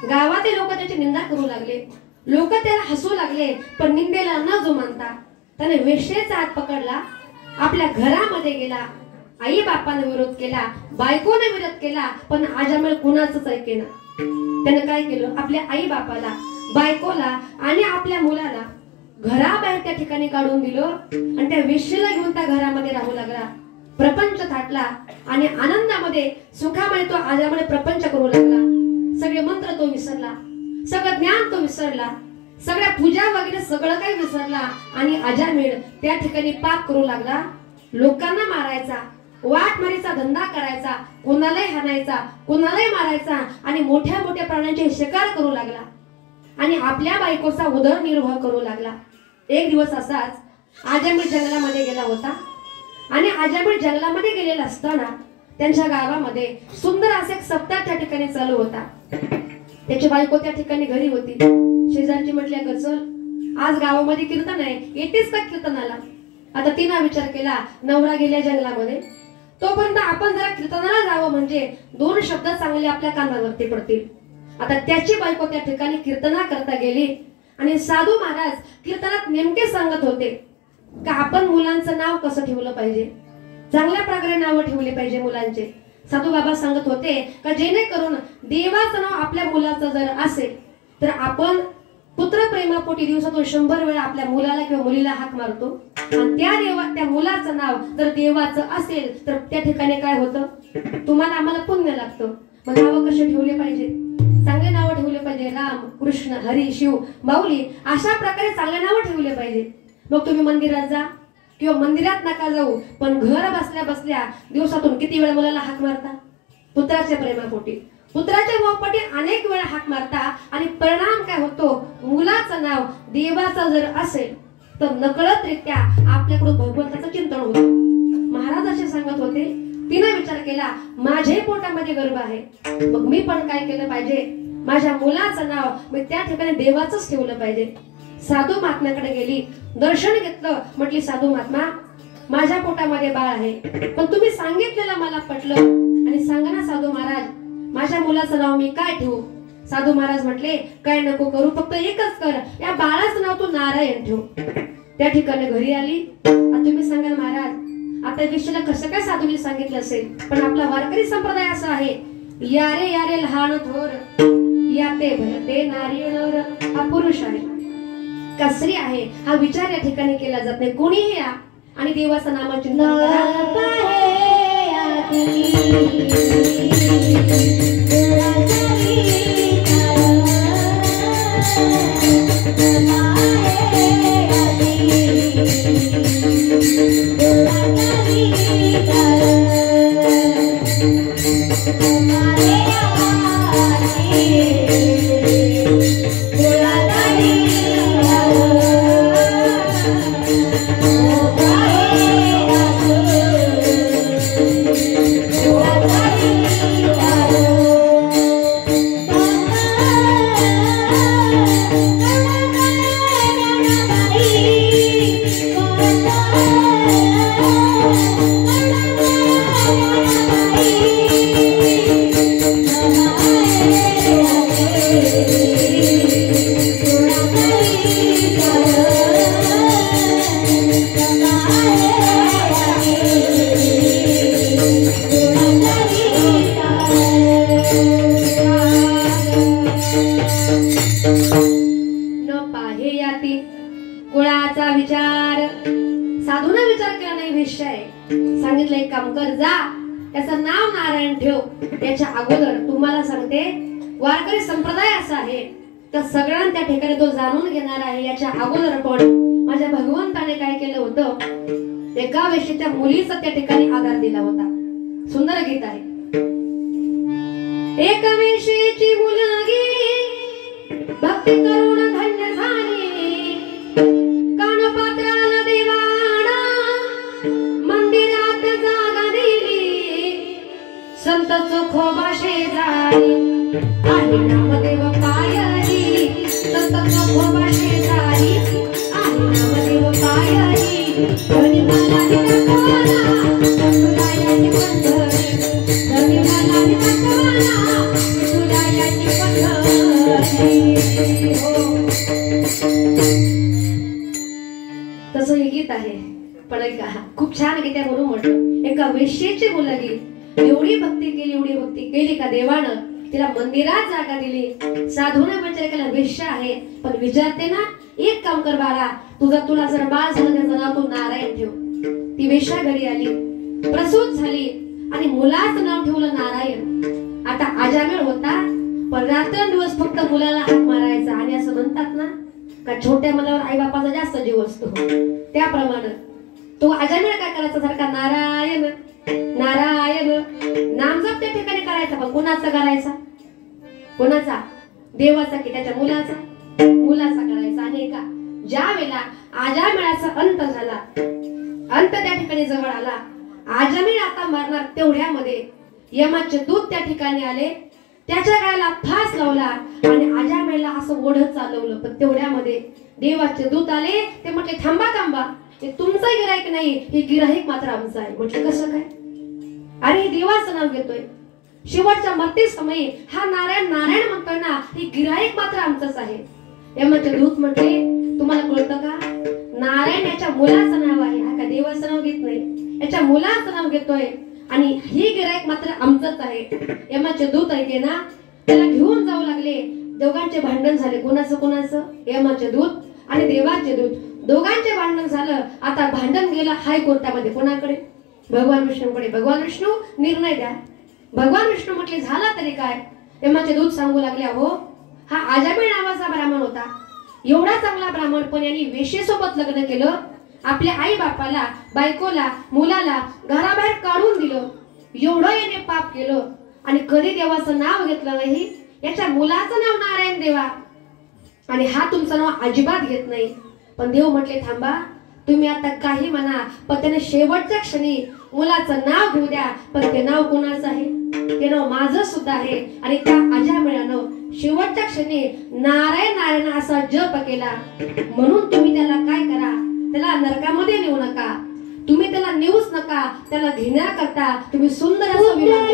गावातील लोक त्याची निंदा करू लागले, लोक त्याला हसू लागले, पण निंदेला न जुमानता त्याने वेश्येचा हात पकडला, आपल्या घरामध्ये गेला. आई बापाने विरोध केला, बायकोने विरोध केला, पण आजामेळ कुणाचंच ऐकेना. त्याने काय केलं, आपल्या आई बापाला, बायकोला आणि आपल्या मुलाला घराबाहेर त्या ठिकाणी काढून दिलं आणि त्या वेश्येला घेऊन त्या घरामध्ये राहू लागला. प्रपंच थाटला आणि आनंदामध्ये सुखामध्ये तो आजामेळ प्रपंच करू लागला. सगळे मंत्र तो विसरला, सगळं ज्ञान तो विसरला, सगळ्या पूजा वगैरे सगळं काही विसरला आणि आजामेळ त्या ठिकाणी पाप करू लागला. लोकांना मारायचा, वाटमारीचा धंदा करायचा, कोणालाही हाणायचा, कोणालाही मारायचा आणि मोठ्या मोठ्या प्राण्यांचे शिकार करू लागला आणि आपल्या बायकोचा उदरनिर्वाह करू लागला. एक दिवस असाच आजामेळ जंगलामध्ये गेला होता आणि आजामेळ जंगलामध्ये गेलेला असताना त्यांच्या गावामध्ये सुंदर असे एक सप्ताह त्या ठिकाणी चालू होता. त्याची बायको त्या ठिकाणी घरी होती. शेजारची म्हटल्या, "ग चल, आज गावामध्ये कीर्तन आहे, येतेच का कीर्तनाला?" आता तिनं विचार केला, नवरा गेल्या जंगलामध्ये, तोपर्यंत आपण जरा कीर्तनाला जावं, म्हणजे दोन शब्द चांगले आपल्या कानावरती पडतील. आता त्याची बायको त्या ठिकाणी कीर्तना करता गेली आणि साधू महाराज कीर्तनात नेमके सांगत होते का आपण मुलांचं नाव कसं ठेवलं पाहिजे, चांगल्या प्रकारे नाव ठेवले पाहिजे मुलांचे. साधू बाबा सांगत होते का जेणेकरून देवाचं नाव आपल्या मुलाचं जर असेल तर आपण पुत्र प्रेमापोटी दिवसातून 100 वेळा आपल्या मुलाला किंवा मुलीला हाक मारतो आणि त्या मुलाचं नाव जर देवाचं असेल तर त्या ठिकाणी काय होतं, तुम्हाला आम्हाला पुण्य लागतं. मग नाव कसे ठेवले पाहिजे, चांगले नाव ठेवले पाहिजे. राम, कृष्ण, हरी, शिव, माऊली अशा प्रकारे चांगले नाव ठेवले पाहिजे. मग तुम्ही मंदिरात जा किंवा मंदिरात नका जाऊ, पण घर बसल्या बसल्या दिवसातून किती वेळा मुलाला हाक मारता, पुत्राच्या प्रेमापोटी, पुत्राच्या भावापोटी अनेक वेळा हाक मारता आणि परिणाम काय होतो, मुलाचं नाव देवाचं जर असेल तर नकळतरित्या आपल्याकडून भगवंताचं चिंतन होतं. महाराज असे सांगत होते. तिने विचार केला, माझे पोटामध्ये गर्भ आहे, मग मी पण काय केलं पाहिजे, माझ्या मुलाचं नाव मी त्या ठिकाणी देवाचंच ठेवलं पाहिजे. साधू महात्म्याकडे गेली, दर्शन घेतलं. म्हटली, साधू महात्मा, माझ्या पोटामध्ये बाळ आहे, पण तुम्ही सांगितलेलं मला पटलं आणि सांगा ना साधू महाराज, माझ्या मुलाचं नाव मी काय ठेवू. साधू महाराज म्हटले, काय नको करू, फक्त एकच कर, या बाळाचं नाव तू नारायण ठेव. त्या ठिकाणी घरी आली. आता तुम्ही सांगाल महाराज, आता विषयाला कसं काय साधूने सांगितलं असेल, पण आपला वारकरी संप्रदाय असा आहे, यारे यारे लहान थोर, याते भरते नारीणर. हा पुरुष आहे का स्त्री आहे हा विचार या ठिकाणी केला जात नाही. कोणीही या आणि देवाचं नामचिंतन करा. मनाचा विचार साधून विचार केला नाही वेश्या आहे सांगितलं एक काम कर जा त्याचं नाव नारायण ठेव याच्या अगोदर तुम्हाला सांगते वारकरी संप्रदाय असा आहे तर सगळ्यांना त्या ठिकाणी तो जाणून घेणार आहे याच्या अगोदर पण माझ्या भगवंताने काय केलं होतं एका वेश्येच्या मुलीचा त्या ठिकाणी आधार दिला होता सुंदर गीत आहे एक वेश्येची मुलगी भक्ती करून धन्य झाली कानपात्राला देवाना मंदिरात जागा दिली संत चोखोबा शेजारी आहे नामदेव पायारी संत चोखोबा शेजारी आहे नामदेव पायारी धनी मला निरखवाना तुला याची पंढरी धनी मला निरखवाना तुला याची पंढरी तसं हे गीत आहे पण ऐका खूप छान गीत आहे म्हणून म्हटलं एका वेश्येची मुलगी एवढी भक्ती केली का देवानं तिला मंदिरात जागा दिली साधूने विचार केला वेश्या आहे पण विचारते ना एक काम कर बाळा तुला जर बाळ झालं त्याचं नाव तू नारायण ठेव ती वेश्या घरी आली प्रसूत झाली आणि मुलाचं नाव ठेवलं नारायण आता आजामेळ होता पण रात्रंदिवस फक्त मुलाला हाक मारायचा आणि असं म्हणतात ना का छोट्या मुलावर आई बापाचा जास्त जीव असतो त्याप्रमाणे तो आजामेळ काय करायचा सारखा नारायण नारायण नामजप त्या ठिकाणी करायचा पण कोणाचा करायचा कोणाचा देवाचा की त्याच्या मुलाचा करायचा आणि का ज्या वेळेला आजामेळाचा अंत झाला अंत त्या ठिकाणी जवळ आला आजामेळ आता मरणार तेवढ्यामध्ये यमाचे दूत त्या ठिकाणी आले त्याच्या गळ्याला फास लावला आणि आजामेळला असं ओढत चालवलं पण तेवढ्यामध्ये देवाचे दूत आले ते म्हटले थांबा थांबा हे तुमचा गिराईक नाही हे गिराईक मात्र आमचं आहे म्हटलं कसं काय अरे देवाचं नाव घेतोय शेवटच्या मरते समयी हा नारायण नारायण म्हणतोय ना हे गिराईक मात्र आमचंच आहे यमाचे दूत म्हटले तुम्हाला कळतं का नारायण याच्या मुलाचं नाव आहे हा का देवाचं नाव घेत नाही याच्या मुलाचं नाव घेतोय आणि ही गिराईक मात्र आमचंच आहे यमाचे दूत ऐके ना त्याला घेऊन जाऊ लागले दोघांचे भांडण झाले कोणाचं यमाचे दूत आणि देवाचे दूत दोघांचे भांडण झालं आता भांडण गेलं हायकोर्टामध्ये कोणाकडे भगवान विष्णूकडे भगवान विष्णू निर्णय द्या भगवान विष्णू म्हटले झाला तरी काय यमाचे दूत सांगू लागले हो हा आजामेळ नावाचा ब्राह्मण होता एवढा चांगला ब्राह्मण पण यांनी वेश्येसोबत लग्न केलं आपल्या आई बापाला बायकोला मुलाला घराबाहेर काढून दिलं एवढं याने पाप केलं आणि कधी देवाचं नाव घेतलं नाही याच्या मुलाचं नाव नारायण देवा आणि हा तुमचं नाव अजिबात घेत नाही पण देव म्हटले थांबा तुम्ही आता काही म्हणा पण त्याने शेवटच्या क्षणी मुलाचं नाव घेऊ द्या पण ते नाव कोणाचं आहे ते नाव माझं सुद्धा आहे आणि त्या आजामेळानं शेवटच्या क्षणी नारायण नारायण असा जप केला म्हणून तुम्ही त्याला काय करा त्याला नरकामध्ये नेऊ नका तुम्ही त्याला नेऊच नका त्याला घेण्याकरता तुम्ही सुंदर असं विधान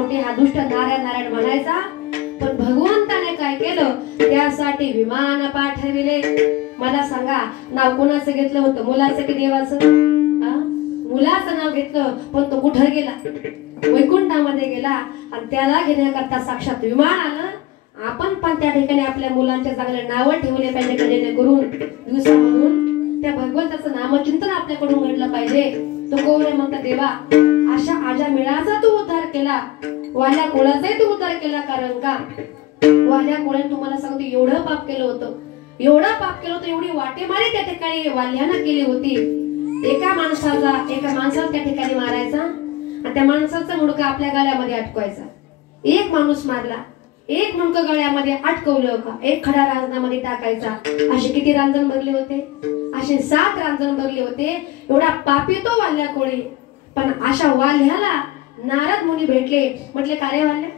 पोटी हा दुष्ट नारायण नारायण म्हणायचा. पण भगवंताने काय केलं, त्यासाठी विमान पाठविले. मला सांगा, नाव कोणाचं घेतलं होतं, मुलाचं की देवाचं? मुलाचं नाव घेतलं, पण तो कुठं गेला? वैकुंठामध्ये गेला. आणि त्याला घेण्याकरता साक्षात विमान आलं. आपण पण त्या ठिकाणी आपल्या मुलांचे चांगले नाव ठेवले पाहिजे, जेणेकरून दिवसामधून त्या भगवंताचं नामचिंतन आपल्याकडून घडलं पाहिजे. तो कोवरे म्हणता, देवा अशा आजा मिळाचा तू उद्धार केला, वाल्या कोळाचाही तू उद्धार केला. कारण का वाल्या कोळ्याने तुम्हाला सांगतो एवढं पाप केलं होतं, एवढं पाप केलं होतं, एवढी वाटेमारी त्या ठिकाणी वाल्यानं केली होती. एका माणसाला त्या ठिकाणी मारायचा आणि त्या माणसाचा मुडका आपल्या गळ्यामध्ये अटकवायचा. एक माणूस मारला, एक मुंडक गळ्यामध्ये अटकवलं का एक खडा रांजणामध्ये टाकायचा. असे किती रांजण भरले होते? असे 7 रांजण भरले होते. एवढा पापी तो वाल्या कोळी. पण अशा वाल्याला नारद मुनी भेटले. म्हटले, का रे वाल्या,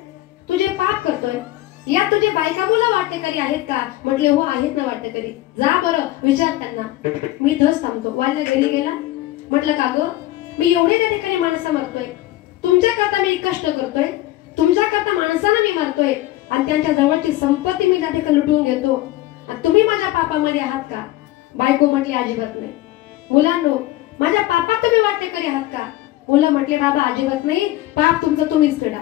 तुझे पाप करतोय, या तुझे बायका मुलं वाटेकरी आहेत का? म्हटले, हो आहेत ना वाटेकरी. जा बरं विचार त्यांना. मी इथंच थांबतो. वाल्या घरी गेला. म्हटलं, का ग, मी एवढे त्या ठिकाणी माणसं मारतोय, तुमच्याकरता मी कष्ट करतोय, तुमच्याकरता माणसांना मी मारतोय आणि त्यांच्या जवळची संपत्ती मी त्या ठिकाणी लुटून घेतो, आणि तुम्ही माझ्या पापामध्ये आहात का? बायको म्हटली, अजिबात नाही. मुलांनो, माझ्या पापात तुम्ही वाटेकरी आहात का? मुलं म्हटले, बाबा अजिबात नाही, पाप तुमचं तुम्हीच फेडा.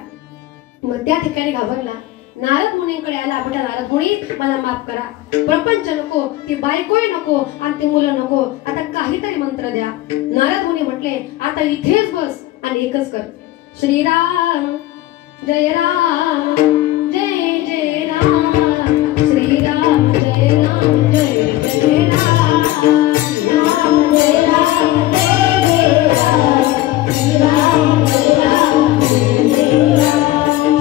मग त्या ठिकाणी घाबरला. नारद मुनींकडे आला. बेटा नारद मुनी, मला माफ करा, प्रपंच नको, ती बायकोही नको आणि ती मुलं नको, आता काहीतरी मंत्र द्या. नारद मुनी म्हटले, आता इथेच बस आणि एकच कर, श्रीराम जय राम जय जय राम, श्रीराम जय राम जय जय राम, राम जय राम जय जय राम, श्रीराम जय राम जय जय राम,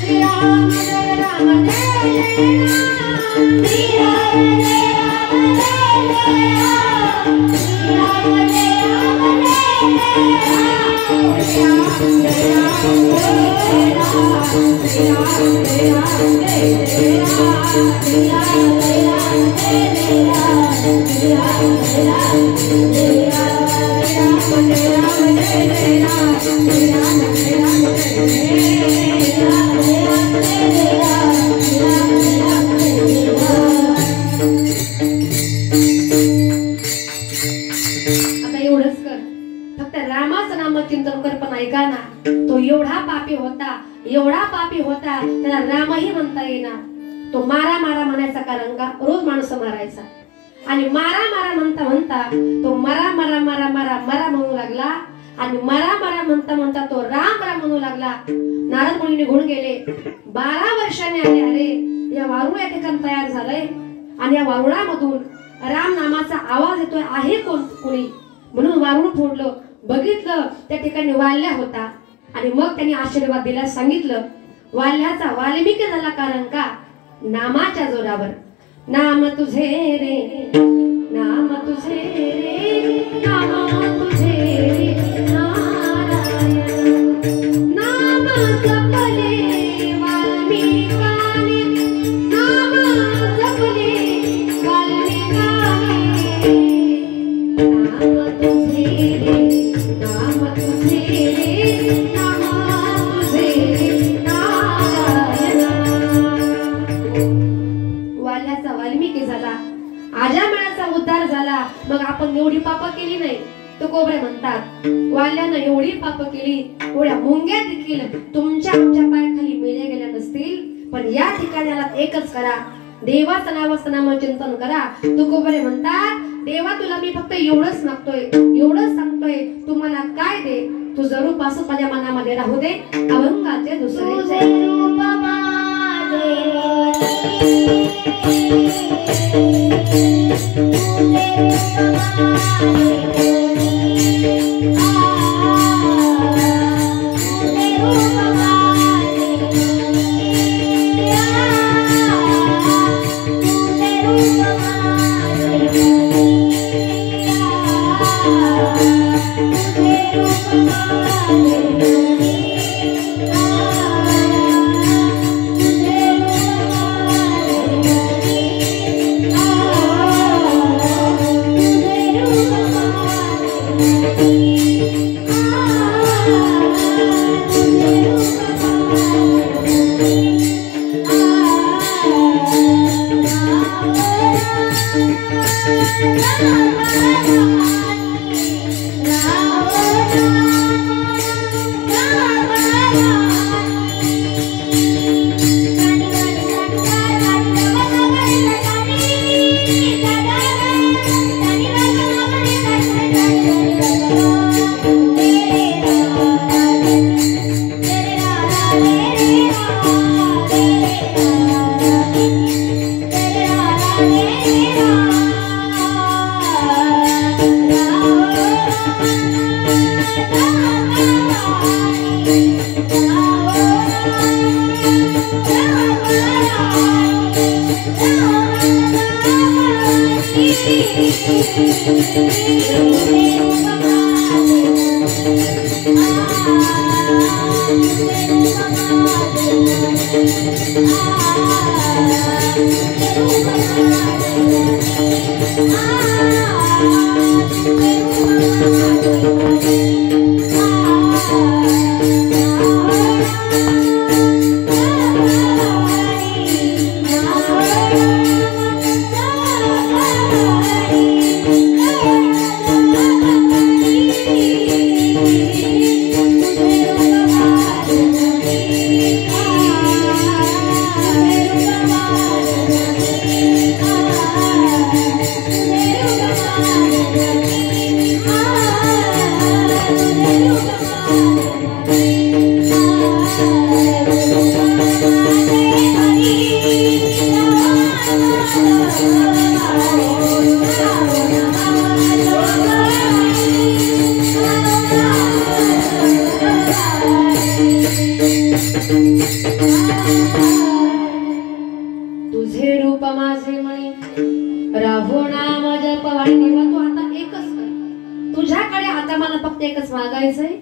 श्रीराम जय राम जय जय राम, श्रीराम जय राम जय जय राम, श्रीराम जय राम जय जय राम, श्रीराम जय राम चिंतन कर. पण ऐका ना, तो एवढा पापी होता त्याला रामही म्हणता येईना. तो मारा मारा म्हणायचा, कारण का रोज माणसं मारायचा. आणि मारा मारा म्हणता म्हणता तो मरा मरा मरा मरा मरा म्हणू लागला. आणि मरा मरा म्हणता म्हणता तो राम राम म्हणू लागला. नारद मुनी निघून गेले. 12 वर्षांनी आले. अरे या वारुळ या ठिकाणी तयार झालंय आणि या वारुळामधून राम नामाचा आवाज येतोय, आहे कोणी? म्हणून वारुळ फोडलं, बघितलं त्या ठिकाणी वाल्या होता. आणि मग त्यांनी आशीर्वाद दिला. सांगितलं, वाल्याचा वाल्मिकी झाला. कारण का नामाच्या जोरावर. नाम तुझे रे, नाम तुझे रे, नाम तुझे रे नारायण, नाम जपले वाल्मिकाने, नाम जपले वाल्मिकाने, नाम तुझे रे, नाम तुझे रे, नाम तुझे रे नारायण. वाल्याचा वाल्मिकी झाला, आजामेळाचा उद्धार झाला. मग आपण एवढी पाप केली नाही. तो कोबरे म्हणतात, वाल्यानं एवढी पाप केली, एवढ्या मुंग्या देखील तुमच्या आमच्या पायाखाली मेल्या गेल्या नसतील. पण या ठिकाणी एकच करा, देवाचं नावाचं नामचिंतन करा. तो कोबरे म्हणतात, देवा तुला मी फक्त एवढंच मागतोय, एवढंच सांगतोय, तू मला काय दे, तुझं रूप असं माझ्या मनामध्ये राहू दे, अभंगाचे दुसरे रूप तुझे रूप माझे म्हणे राहू नाम जप वाणी देवा तू आता एकच कर. तुझ्याकडे आता मला फक्त एकच मागायचंय,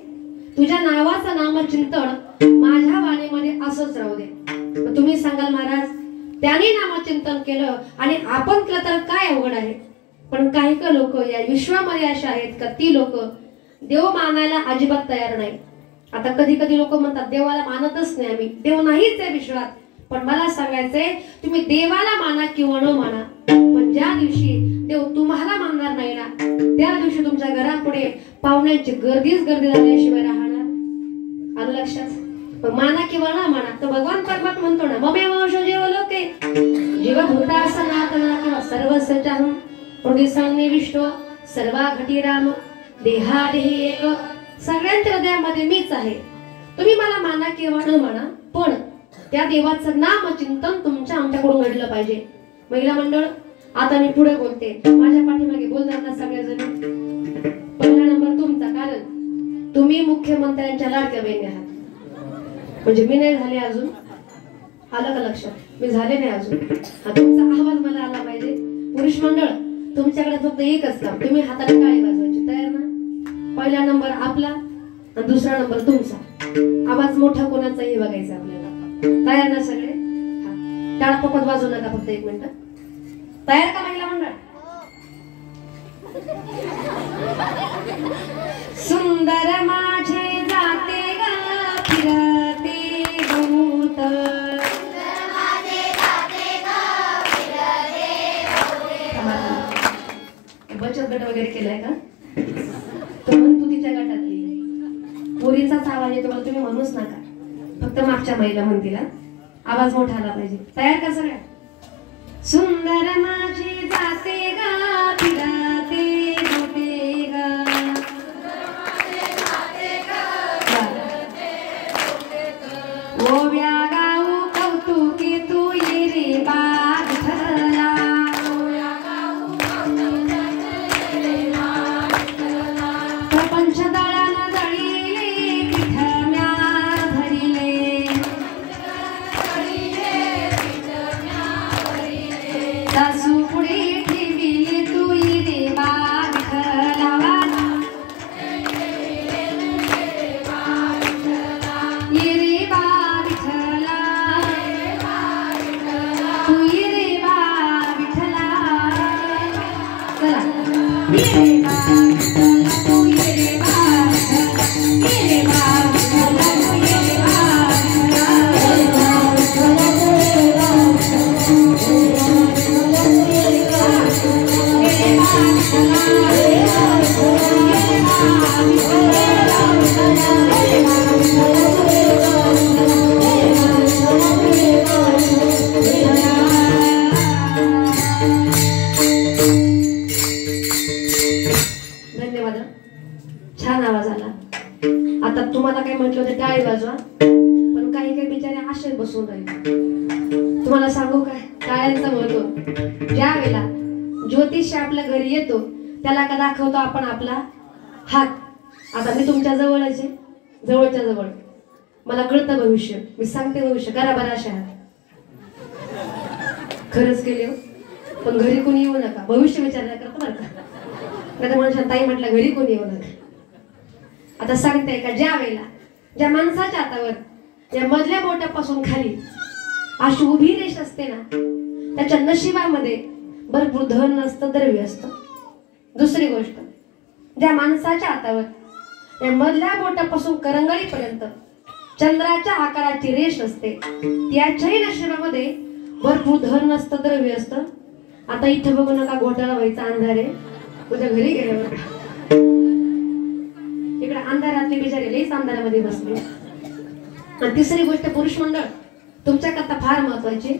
तुझ्या नावाचं नामचिंतन माझ्या वाणीमध्ये असंच राहू दे. तुम्ही सांगाल महाराज त्याने नामचिंतन केलं आणि आपण केलं तर काय अवघड आहे. पण काही लोक या विश्वामध्ये असे आहेत का ती लोक देव मानायला अजिबात तयार नाही. आता कधी कधी लोक म्हणतात देवाला मानतच नाही आम्ही, देव नाहीच आहे विश्वात. पण मला सांगायचंय तुम्ही देवाला माना किंवा न माना, पण ज्या दिवशी देव तुम्हाला मानणार नाही ना त्या दिवशी तुमच्या घरापुढे पाहुण्यांची गर्दीच गर्दी झाल्याशिवाय राहणार. आलं लक्षात. पण माना किंवा न माना तर भगवान परमात्मा म्हणतो ना ममे वंशो जीव लोके जीवभूता सनातना किंवा सर्वसचाहं हृदयसंनिविष्टो सर्वा घटी राम देहादेही एक. सगळ्यांच्या हृदयामध्ये मीच आहे. तुम्ही मला माना किंवा न माना पण त्या देवाचं नामचिंतन तुमच्या आमच्याकडून घडलं पाहिजे. महिला मंडळ आता मी पुढे बोलते, माझ्या पाठीमागे बोलणार ना सगळेजण. पहिला नंबर तुमचा, कारण तुम्ही मुख्यमंत्र्यांच्या लाडक्या बहिणी आहात. म्हणजे मी नाही झाले अजून, आलं का लक्षात? मी झाले नाही अजून. हा तुमचा आवाज मला आला पाहिजे. पुरुष मंडळ तुमच्याकडे फक्त एकच काम, तुम्ही हाताने टाळी वाजवायची. तयार ना? पहिला नंबर आपला आणि दुसरा नंबर तुमचा. आवाज मोठा कोणाचाही बघायचा आपल्याला. तयार ना सगळे? हा टाळा पकड वाजवू नका फक्त 1 मिनिट. तयार का महिला मंडळ? सुंदर माझे जाते ग फिरते भूत, बचत गट वगैरे केलाय का? तो म्हण तू तिच्या गटातली. पोरींचाच आवाज येतो मला, तुम्ही म्हणूच नका. फक्त मागच्या महिला म्हणतील. आवाज मोठा आला पाहिजे. तयार का सगळ्या? सुंदर माझी जाते गा फिरते होते गा, ओव्या गाऊ कौतुकी तू ये रे बाग ठरला, प्रपंच दळान दळीले पिठ म्या धरिले, सासू पुढे ठेविले तू ये रे बाग ठरला, ये रे बाग ठरला, तू ये रे बाग ठरला. चला ये रे बाग ठरला, तू ये रे बाग ठरला, ये रे बाग ठरला, तू ये रे धन्यवाद. छान आवाज आला. आता तुम्हाला काय म्हटलं होतं टाळी वाजवा, पण काही काही बिचारे आशेत बसून राहिले. तुम्हाला सांगू काय टाळ्यांचं महत्व? ज्या वेळेला ज्योतिष आपल्या घरी येतो त्याला का दाखवतो आपण आपला हात. आता मी तुमच्या जवळच आहे, जवळच्या जवळ. मला कळतं भविष्य, मी सांगते भविष्य. करा बरं अशा हात. खरंच केले हो. पण घरी कोणी येऊ नका, भविष्य विचारण्या करता बरं का. नाही तर म्हणून ताई म्हटलं घरी कोणी येऊ नका. आता सांगते का ज्या वेळेला ज्या माणसाच्या हातावर त्या मधल्या बोटापासून खाली अशी उभी रेष असते ना त्याच्या नशिबामध्ये भरपूर धन नसतं, द्रव्य असतं. दुसरी गोष्ट, ज्या माणसाच्या हातावर त्या मधल्या बोटापासून करंगळीपर्यंत चंद्राच्या आकाराची रेष असते त्याच्याही नशिबामध्ये भरपूर धन नसतं, द्रव्य असतं. आता इथं बघू नका घोटाळा व्हायचा, अंधार आहे. तुझ्या घरी गेल्यावर इकडे अंधारातले बिचारे लईच अंधारामध्ये बसले. आणि तिसरी गोष्ट पुरुष मंडळ तुमच्याकरता फार महत्वाची.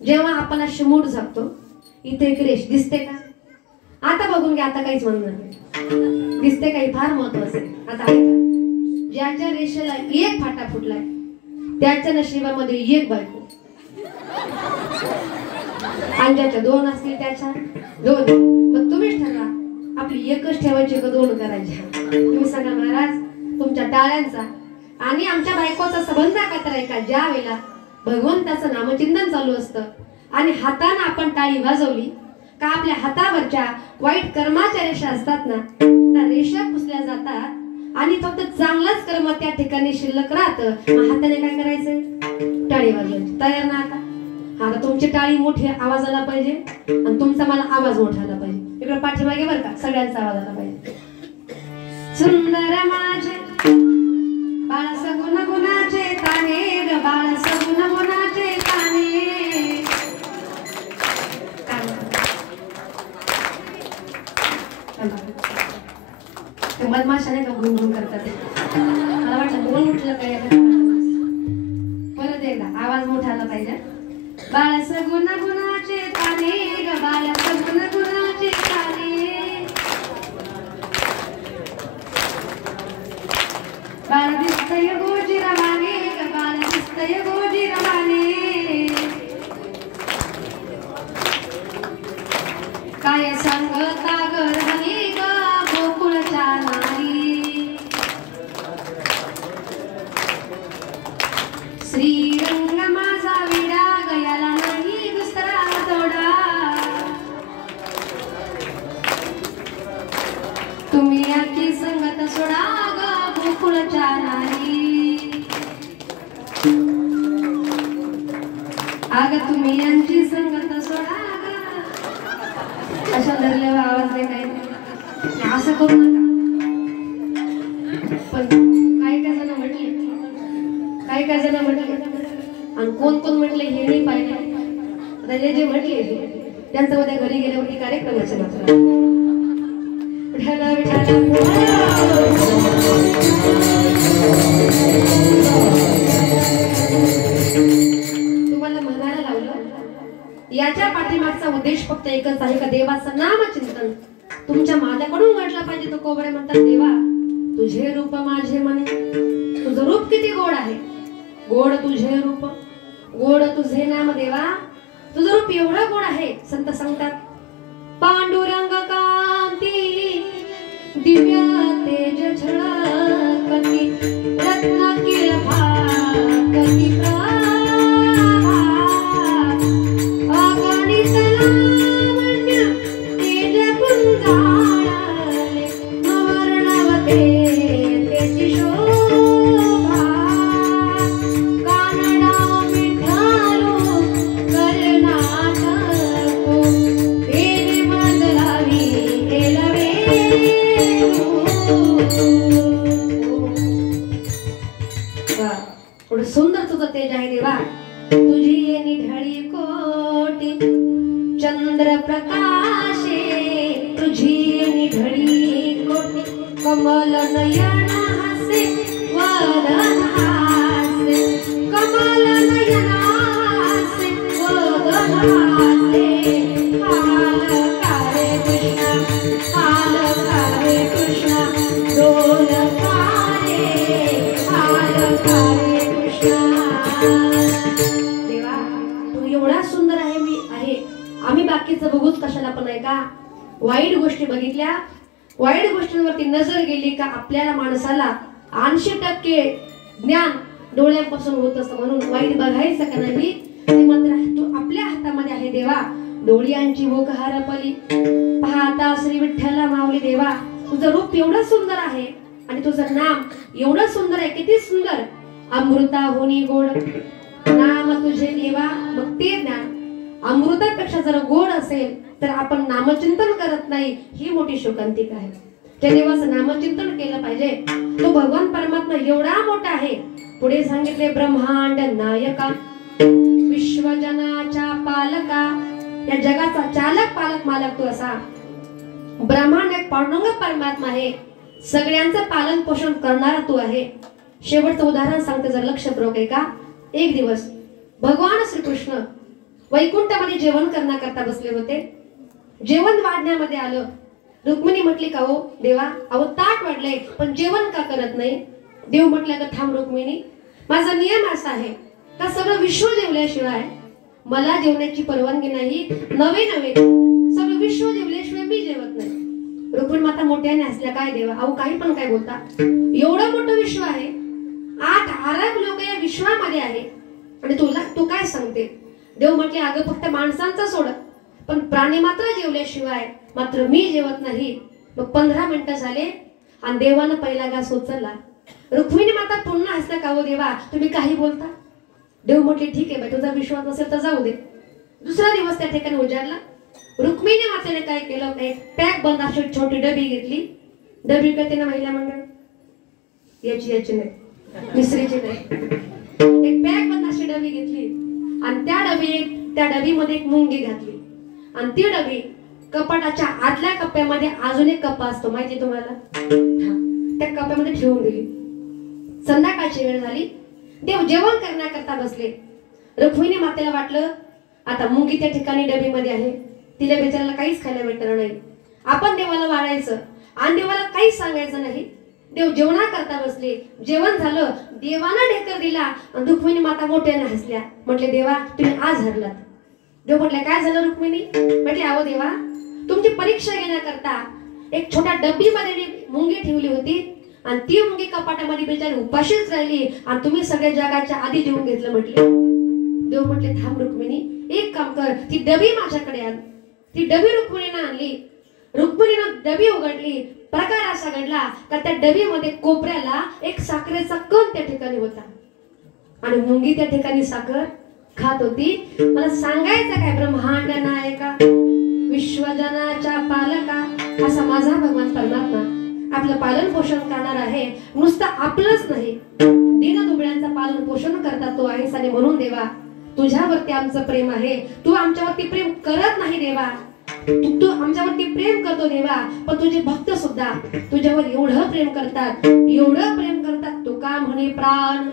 जेव्हा आपण अशी मूठ झाकतो इथे एक रेष दिसते का? आता बघून घ्या, आता काहीच म्हणणार नाही. दिसते काही फार महत्वाचं आहे. आता ऐका, ज्याच्या रेषेला एक फाटा फुटलाय त्याच्या नशिबामध्ये एक बायको, आणि ज्याच्या 2 असतील त्याच्या 2. मग तुम्हीच ठरवा आपली एकच ठेवायची का 2 करायची. तुम्ही सांगा महाराज तुमच्या टाळ्यांचा आणि आमच्या बायकोचा संबंध एकत्र आहे का ज्या वेळेला भगवंताचं नामचिंतन चालू असतं आणि हाताने आपण टाळी वाजवली का आपल्या हातावरच्या वाईट कर्माच्या रेषा असतात ना त्या रेषा पुसल्या जातात आणि फक्त चांगलाच कर्म त्या ठिकाणी शिल्लक राहतं. मग हाताने काय करायचंय? टाळी वाजवायची. तयार ना आता तुमची टाळी मोठी आवाज आला पाहिजे आणि तुमचा मला आवाज मोठा आला पाहिजे. इकडे पाठीमागे बरं का सगळ्यांचा आवाज आला पाहिजे. सुंदर माझे बाळ सगुण गुणाचे ताने ग बाळ सगुण गुणाचे ताने. मधमाशाने का गुणगुण करतात. मला वाटलं गुण उठलं काय परत एकदा आवाज मोठा आला पाहिजे. बाळ सगुण गुणाचे ताने ग बाळ सगुण गुणाचे ताने. बाळ दिसतय गोजी रवाने ग बाळ दिसतय गोजी रवाने. काय सांगता ग राणी ग गोकुळच्या नारी. श्रीरंग माझा विडा गयाला नाही दुसरा तोडा. तुम्ही याची संगत सोडा ग गोकुळच्या नारी. आग तुम्ही यांची संगत सोडा. अशा धरल्यावर आवाज दे काय असं करू नका. पण काय काय जण म्हटले आणि कोण कोण म्हटले हे नाही पाहिले. जे म्हटले त्यांचं उद्या घरी गेल्यावरती कार्यक्रमाचे मात्र तुम्हाला म्हणायला लावलं. याच्या पाठीमागचा उद्देश फक्त एकच आहे का देवाचं नामचिंतन तुमच्या माझ्याकडून घडलं पाहिजे. तो कोबडे म्हणतात देवा तुझे रूप माझे मने. तुझं रूप किती गोड आहे. गोड तुझे रूप गोड तुझे नाम देवा. तुझं रूप एवढं गोड आहे. संत सांगतात पांडुरंग कांती दिव्य तेज झळकती रत्न किलभाकती प्रभा. अगणित लावण्य तेज पुंजाळले नवर्णवते तेची शोभा. कानडा मिठालो कर्नाटको तेने मजलावी एलवे. थोडं सुंदर तुझं तेज आहे देवा. तुझी ये निढळी कोटी चंद्र प्रकाशे. तुझी ये निढळी कोटी कमल नयन हसे वदन हासे. कमल नयन हासे वदन हासे. हाल कारे कृष्णा हाल कारे कृष्णा डोल कारे हाल कारे कृष्णा. देवा तू एवढा सुंदर आहे मी आहे. आम्ही बाकीचं बघूच कशाला पण आहे का. वाईट गोष्टी बघितल्या वाईट गोष्टींवरती नजर गेली का आपल्याला माणसाला 80% ज्ञान डोळ्यापासून होत असतं. म्हणून वाईट बघायचं का नाही ते मात्र तू आपल्या हातामध्ये आहे देवा. डोळ्यांची भूक हरपली पाहता श्री विठ्ठला माऊली देवा. तुझं रूप एवढं सुंदर आहे आणि तुझं नाम एवढं सुंदर आहे. किती सुंदर. अमृता होनी गोड नाम तुझे देवा. मग ते ज्ञान अमृतापेक्षा जर गोड असेल तर आपण नामचिंतन करत नाही ही मोठी शोकांतिका आहे. त्या देवाचं नामचिंतन केलं पाहिजे. तो भगवान परमात्मा एवढा मोठा आहे. पुढे सांगितले ब्रह्मांड नायका विश्वजनाच्या पालका. या जगाचा चालक पालक मालक तू असा. ब्रह्मांड एक पांडुरंग परमात्मा आहे. सगळ्यांचं पालन पोषण करणारा तू आहे. शेवटचं उदाहरण सांगते जर लक्षपूर्वक आहे का. एक दिवस भगवान श्रीकृष्ण वैकुंठामध्ये जेवण करण्याकरता बसले होते. जेवण वाढण्यामध्ये आलं. रुक्मिणी म्हटली का हो देवा अहो ताट वाढलंय पण जेवण का करत नाही. देव म्हटलं का थांब रुक्मिणी माझा नियम असा आहे का सगळं विश्व जेवल्याशिवाय मला जेवण्याची परवानगी नाही. नवे सगळं विश्व जेवल्याशिवाय मी जेवत नाही. रुक्मिणी माता मोठ्याने हसल्या काय देवा अहो काही पण काय बोलता. एवढं मोठं विश्व आहे विश्वामध्ये आहे आणि तू काय सांगते? देव म्हटले अगं फक्त माणसांचं सोड, पण प्राणी मात्र जेवल्याशिवाय मात्र मी जेवत नाही. मग 15 मिनिटं झाले आणि देवानं पहिला घास उचलला. रुक्मिणी माता पुन्हा हसल्या का हो देवा तुम्ही काही बोलता? देव म्हटले ठीक आहे बाई, तुझा विश्वास नसेल तर जाऊ दे. दुसरा दिवस त्या ठिकाणी उजाडला. रुक्मिणी मातेने काय केलं, एक पॅक बंद अशी छोटी डबी घेतली. डबी करते ना महिला मंडळ, याची नाही, मिसरीची नाही, एक पॅक बंद अशी डबी घेतली आणि त्या डबीमध्ये एक मुंगी घातली आणि ती डबी कपाटाच्या आतल्या कप्प्यामध्ये अजून एक कप्पा असतो माहिती तुम्हाला, त्या कप्प्यामध्ये ठेवून दिली. संध्याकाळची वेळ झाली. देव जेवण करण्याकरता बसले. रुक्मिणी मातेला वाटलं आता मुंगी त्या ठिकाणी डबीमध्ये आहे, तिला बिचाराला काहीच खायला भेटणार नाही. आपण देवाला वाढायचं आणि देवाला काहीच सांगायचं नाही. देव जेवणा करता बसले. जेवण झालं, देवानं ढेकर दिला आणि रुक्मिणी माता मोठ्याने हसल्या. म्हटले देवा तुम्ही आज हरलात. देव म्हटले काय झालं रुक्मिणी? म्हटले अहो देवा तुमची परीक्षा घेण्याकरता एक छोट्या डब्बीमध्ये मुंगी ठेवली होती आणि ती मुंगी कपाटामध्ये बिचारी उपाशीच राहिली आणि तुम्ही सगळ्या जगाच्या आधी जेवून घेतलं. म्हटले देव म्हटले थांब रुक्मिणी, एक काम कर, ती डबी माझ्याकडे आण. ती डबी रुक्मिणीनं आणली. रुक्मिणीनं डबी उघडली. प्रकार असा घडला का त्या डबीमध्ये कोपऱ्याला एक साखरेचा कण त्या ठिकाणी होता आणि मुंगी त्या ठिकाणी साखर खात होती. मला सांगायचं काय, ब्रह्मांड नायका विश्वजनाच्या पालका असा माझा भगवान परमात्मा आपलं पालन पोषण करणार आहे. नुसतं आपलंच नाही, दीनदुबळ्यांचं पालन पोषण करता तो आहेस. आणि म्हणून देवा तुझ्यावरती आमचं प्रेम आहे. तू आमच्यावरती प्रेम करत नाही देवा, तू आमच्यावरती प्रेम करतो देवा, पण तुझे भक्त सुद्धा तुझ्यावर एवढं प्रेम करतात, एवढं प्रेम करतात. तू का म्हणे प्राण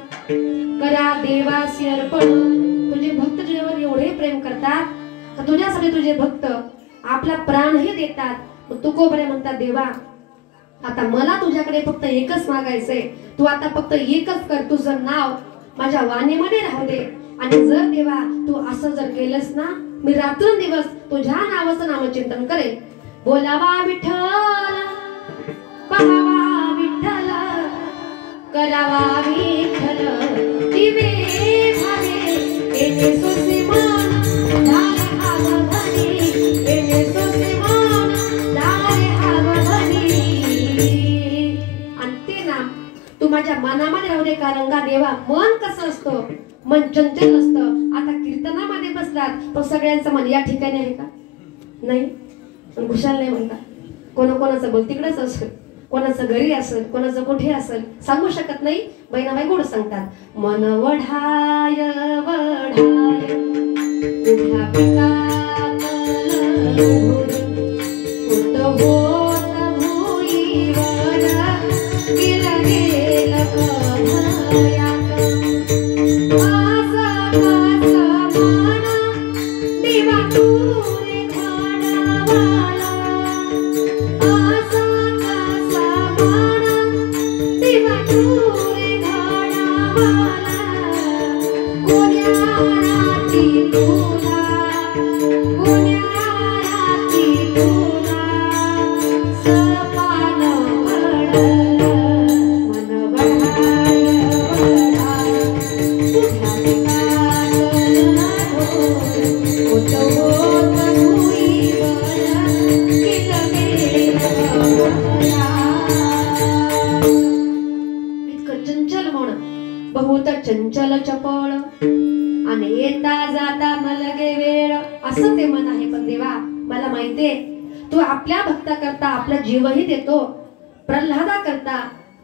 करा देवासी अर्पण. तुझे भक्त तुझ्यावर एवढे प्रेम करतात का तुझ्यासाठी तुझे भक्त आपला प्राणही देतात. तुकोबरे म्हणतात देवा आता मला तुझ्याकडे फक्त एकच मागायचंय, तू आता फक्त एकच कर, तुझं नाव माझ्या वाणीमध्ये राहू दे. आणि जर देवा तू असं जर केलंस ना, मी रात्रंदिवस तुझ्या नावाचं नामचिंतन करेन. बोलावा विठ्ठल, पहावा विठ्ठल, करावा विठ्ठल, दिवे भावे येते सोसे मन, दारे आवघणी येते सोसे मन, दारे आवघणी. आणि ते नाम तू माझ्या मनामध्ये राहू दे. कारण का देवा मन कसं असतं, मन चंचल असतं. आता कीर्तनामध्ये बसलात पण सगळ्यांचं मन या ठिकाणी आहे का? नाही. खुशाल नाही म्हणता. कोणाचं बोल तिकडेच असेल, कोणाचं घरी असेल, कोणाचं कुठे असेल, सांगू शकत नाही. बहिणाबाई गोड सांगतात, मन वढाय वढाय उभ्या पिकात होत होत भुईवर गेलं गेलं अभयात. बहुत चंचल चपळ आणि येता जाता मलगे वेळ असं ते मन आहे. पण देवा मला माहितीये तू आपल्या भक्ता करता आपला जीवही देतो. प्रल्हादा करता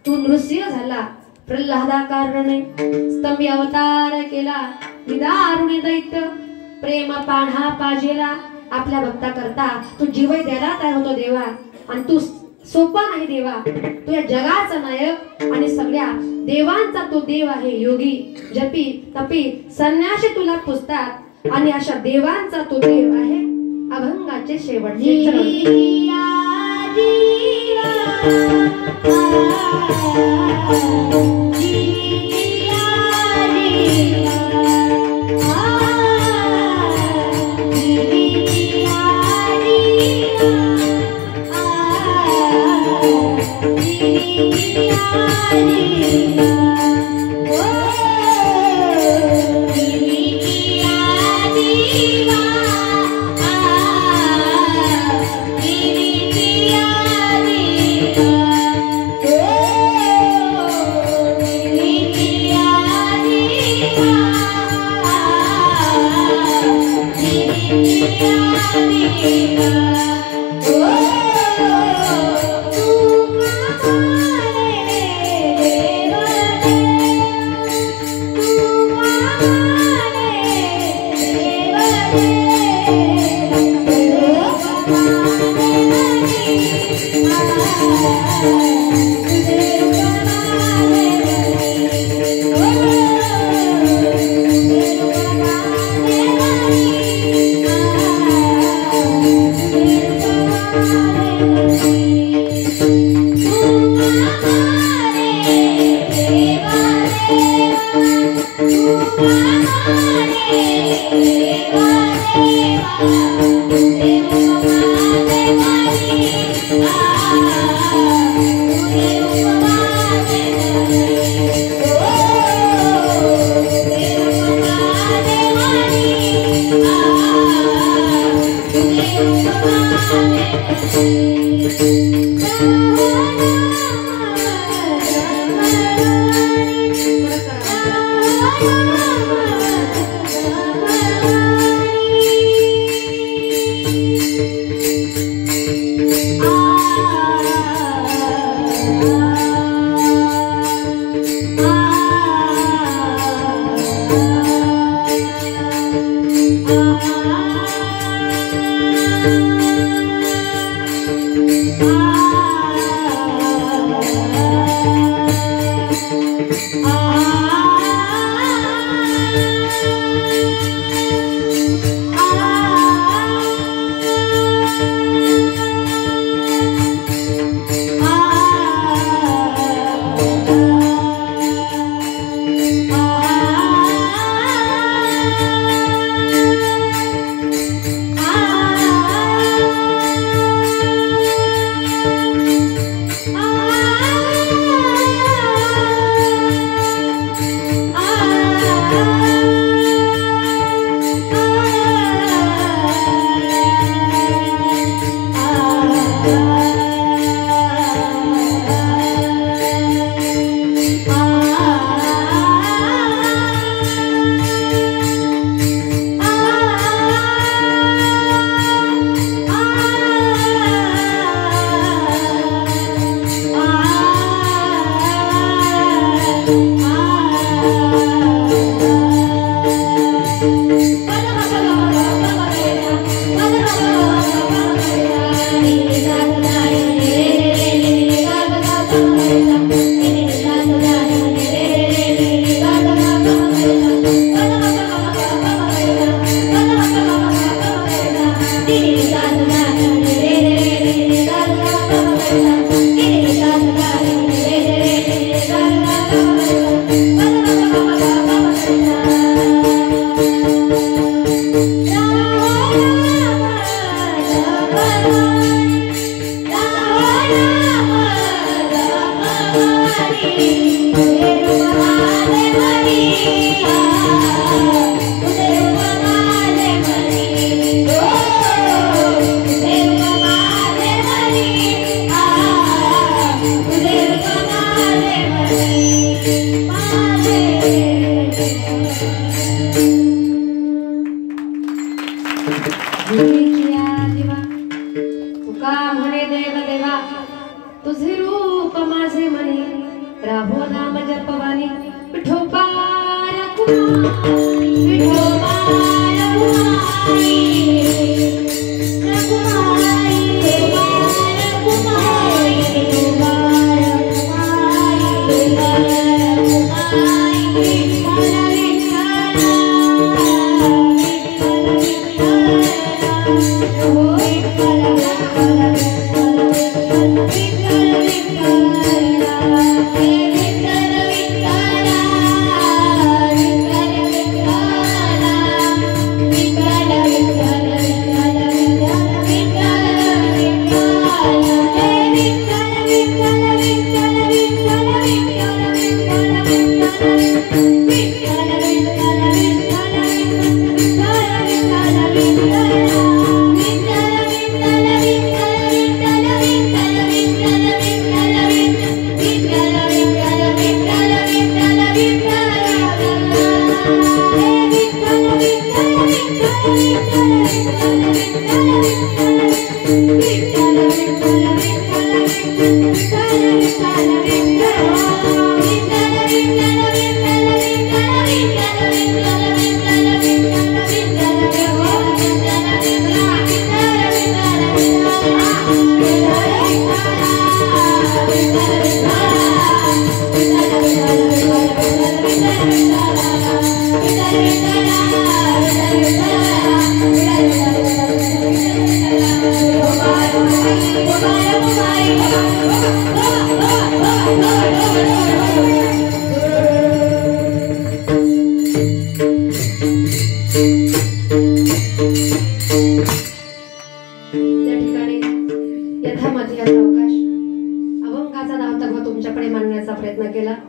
तू नृसिंह झाला. प्रल्हादा कारणे स्तंभी अवतार केला. निदारुणी दैत्य प्रेम पाढा पाजेला. आपल्या भक्ता करता तू जीवही द्यायला तयार होतो देवा. आणि तू सोपा नाही देवा, तू या जगाचा नायक आणि सगळ्या देवांचा तो देव आहे. योगी जपी तपी संन्यासी तुला पुजतात आणि अशा देवांचा तो देव आहे. अभंगाचे शेवटचे चरण. Oh तुका म्हणे देव देवा तुझे रूप माझे मनी राहो नाम जपवानी विठोबा रघुमाई विठोबा रघुमाई रघुमाई रघुमाई विठोबा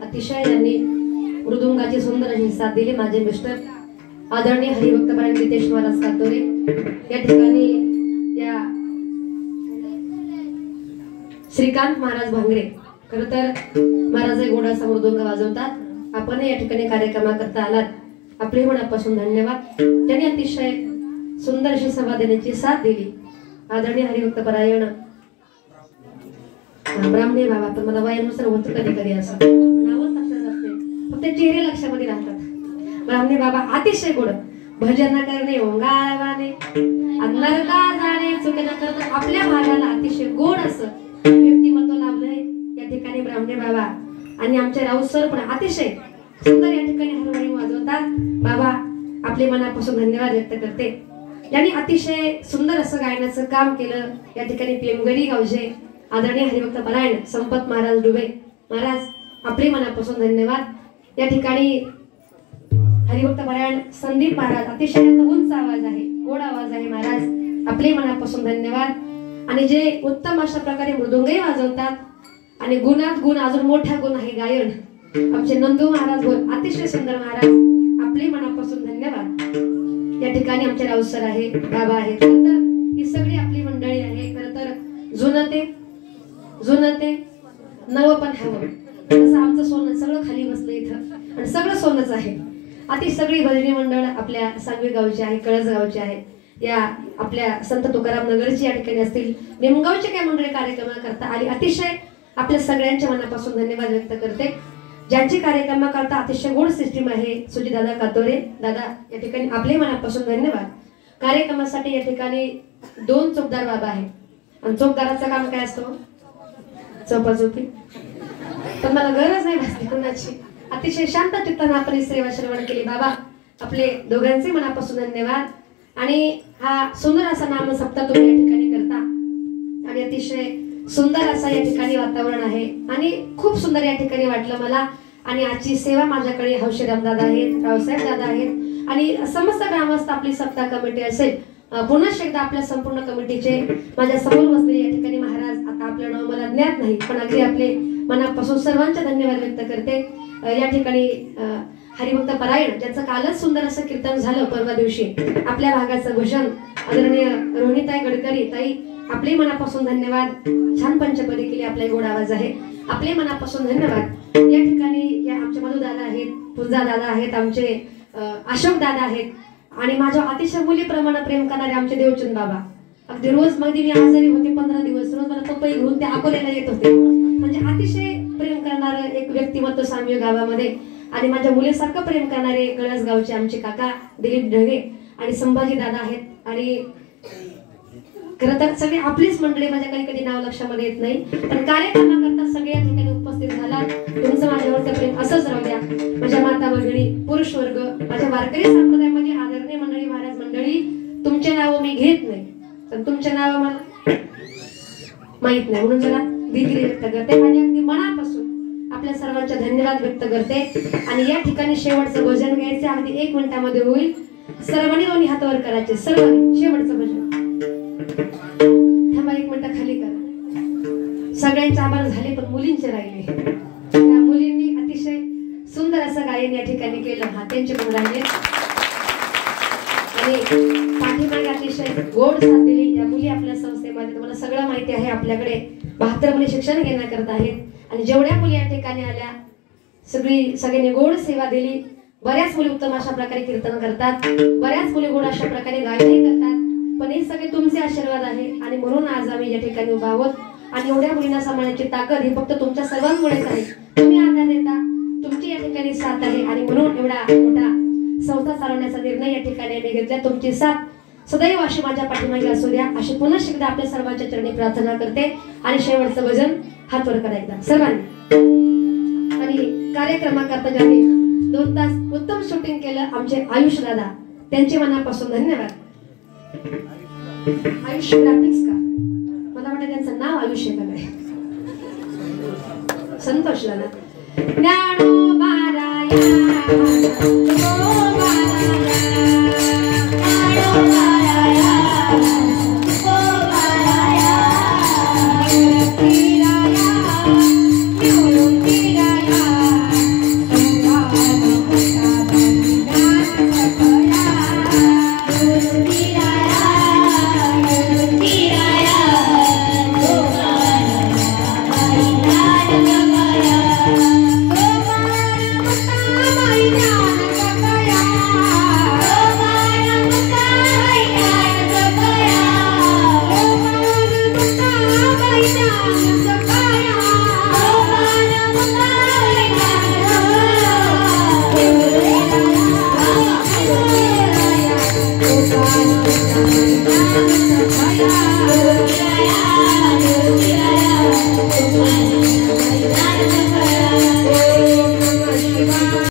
अतिशय यांनी मृदुंगाची सुंदर अशी साथ दिली. माझे मिस्टर आदरणीय हरिभक्त परायण नितेश महाराज कातोरे या ठिकाणी या श्रीकांत महाराज भांगरे खर तर महाराज गोडासा मृदुंग वाजवतात. आपण या ठिकाणी कार्यक्रमाकरता आलात आपले मनापासून धन्यवाद. त्यांनी अतिशय सुंदर अशी सभा देण्याची साथ दिली. आदरणीय हरिभक्त परायण ब्राह्मणे बाबा पण मला वयानुसार होतं कधी कधी असं नावच लक्षात असते फक्त चेहरे लक्षामध्ये राहतात. ब्राह्मणे बाबा अतिशय गोड भजन करणे ओंगाळवाने अंधार का जाणे चुके न करता आपल्या भागाला अतिशय गोड असं व्यक्तिमत्व लाभलंय या ठिकाणी ब्राह्मणे बाबा. आणि आमचे राऊत सर पण अतिशय सुंदर या ठिकाणी हरवणी वाजवतात. बाबा आपले मनापासून धन्यवाद व्यक्त करते. यांनी अतिशय सुंदर असं गायनाचं काम केलं. या ठिकाणी पेमगडी गावचे आदरणीय हरिभक्त परायण संपत महाराज डुबे महाराज आपले मनापासून धन्यवाद. या ठिकाणी हरिभक्त परायण संदीप महाराज अतिशय उंच आवाज आहे गोड आवाज आहे महाराज आपले मनापासून धन्यवाद. आणि जे उत्तम अशा प्रकारे मृदुंगही वाजवतात आणि गुणात गुण अजून मोठा गुण आहे गायन आमचे नंदू महाराज गोल अतिशय सुंदर महाराज आपले मनापासून धन्यवाद. या ठिकाणी आमचे राऊत सर आहे बाबा आहे. खरं तर ही सगळी आपली मंडळी आहे. खरं तर जुनं ते नवं पण हवं तसं आमचं सोनं सगळं खाली बसलं इथं आणि सगळं सोनंच आहे. अति सगळी भजनी मंडळ आपल्या सांगवी गावची आहे कळस गावची आहे. या आपल्या संत तुकाराम नगरची या ठिकाणी असतील निमगावचे काही मंडळी कार्यक्रम करता आली. अतिशय आपल्या सगळ्यांच्या मनापासून धन्यवाद व्यक्त करते. ज्यांची कार्यक्रमाकरता अतिशय गोड सिस्टीम आहे सुजितदादा कातोरे दादा, या ठिकाणी आपले मनापासून धन्यवाद. कार्यक्रमासाठी या ठिकाणी 2 चौकदार बाबा आहेत आणि चौकदाराचं काम काय असतं? चौपाचौपी. पण मला गरज नाही भासली कोणाची. अतिशय शांत चित्ताने आपण ही सेवा श्रवण केली. बाबा आपले दोघांचे मनापासून धन्यवाद. आणि हा सुंदर असा नाम सप्ताह तुम्ही या ठिकाणी करता आणि अतिशय सुंदर असा या ठिकाणी वातावरण आहे आणि खूप सुंदर या ठिकाणी वाटलं मला. आणि आजची सेवा माझ्याकडे हौशीराम दादा आहेत, रावसाहेब दादा आहेत आणि समस्त ग्रामस्थ आपली सप्ताह कमिटी असेल. पुन्हा एकदा आपल्या संपूर्ण कमिटीचे माझ्या समोर बसलेले या ठिकाणी महाराज, आता आपलं नाव मला ज्ञात नाही पण अगदी आपले मनापासून सर्वांचे धन्यवाद व्यक्त करते. या ठिकाणी हरिभक्त परायण ज्यांचं कालच सुंदर असं कीर्तन झालं परवा दिवशी, आपल्या भागाचं भजन आदरणीय रोहिणीताई गडकरी ताई, आपले मनापासून धन्यवाद. छान पंचपदी केली, आपला गोड आवाज आहे, आपले मनापासून धन्यवाद. या ठिकाणी या आमचे मधु दादा आहेत, पुंजा दादा आहेत, आमचे अशोक दादा आहेत आणि माझ्या अतिशय मुलीप्रमाणे प्रेम करणारे आमचे देवचंद बाबा. अगदी रोज मध्ये मी आजारी होते 15 दिवस, रोज मला पपई घेऊन ते अकोल्याला येत होते. म्हणजे अतिशय प्रेम करणारं एक व्यक्तिमत्व सामूहिक गावामध्ये. आणि माझ्या मुलीसारखं प्रेम करणारे कळसगावचे आमचे काका दिलीप ढगे आणि संभाजी दादा आहेत. आणि खरं तर सगळे आपलीच मंडळी, माझ्या कधी नाव लक्षामध्ये येत नाही पण कार्यक्रमाकरता सगळे या ठिकाणी उपस्थित झाला. तुमचं माझ्यावरचं प्रेम असंच राहू द्या. माझ्या माता भगिनी, पुरुष वर्ग, माझ्या वारकरी संप्रदायामध्ये आदरणीय मंडळी, महाराज मंडळी, तुमचे नाव मी घेत नाही पण तुमचे नाव मला माहित नाही म्हणून जरा दिलगिरी व्यक्त करते आणि अगदी मनापासून आपल्या सर्वांचे धन्यवाद व्यक्त करते. आणि या ठिकाणी शेवटचं भजन घ्यायचे, अगदी 1 मिनिटामध्ये होईल. सर्वांनी दोन्ही हात वर करायचे, सर्वांनी शेवटचं भजन. थांबा 1 मिनिट खाली करा. सगळ्यांचे आभार झाले पण मुलींचे राहिले. त्या मुलींनी अतिशय सुंदर असं गायन या ठिकाणी केलं. हा त्यांचे पण राहिले आणि पाठीमागे अतिशय गोड साथ दिली या मुली आपल्या संस्थेमध्ये. तुम्हाला सगळं माहिती आहे, आपल्याकडे 72 मुली शिक्षण घेण्याकरता आहेत आणि जेवढ्या मुली या ठिकाणी आल्या सगळ्यांनी गोड सेवा दिली. बऱ्याच मुली उत्तम अशा प्रकारे कीर्तन करतात, बऱ्याच मुली गोड अशा प्रकारे गायनही करतात. पण हे सगळे तुमचे आशीर्वाद आहे आणि म्हणून आज आम्ही या ठिकाणी उभा आहोत. आणि एवढ्या मुलींना सांभाळण्याची ताकद ही फक्त तुमच्या सर्वांमुळेच आहे. तुम्ही आधार देता, तुमची या ठिकाणी साथ आहे आणि म्हणून एवढा मोठा संस्था चालवण्याचा निर्णय या ठिकाणी आम्ही घेतला. तुमची साथ सदैव अशी माझ्या पाठीमागे असू द्या अशी पुन्हा एकदा आपल्या सर्वांच्या चरणी प्रार्थना करते. आणि शेवटचं भजन हात वर करायचा सर्वांनी. आणि कार्यक्रमाकरता ज्यांनी 2 तास उत्तम शूटिंग केलं आमचे आयुष दादा, त्यांचे मनापासून धन्यवाद. आयुष ग्राफिक्स का, मला वाटतं त्यांचं नाव आयुष आहे का काय? संतोष दादा. ज्ञानोबा राया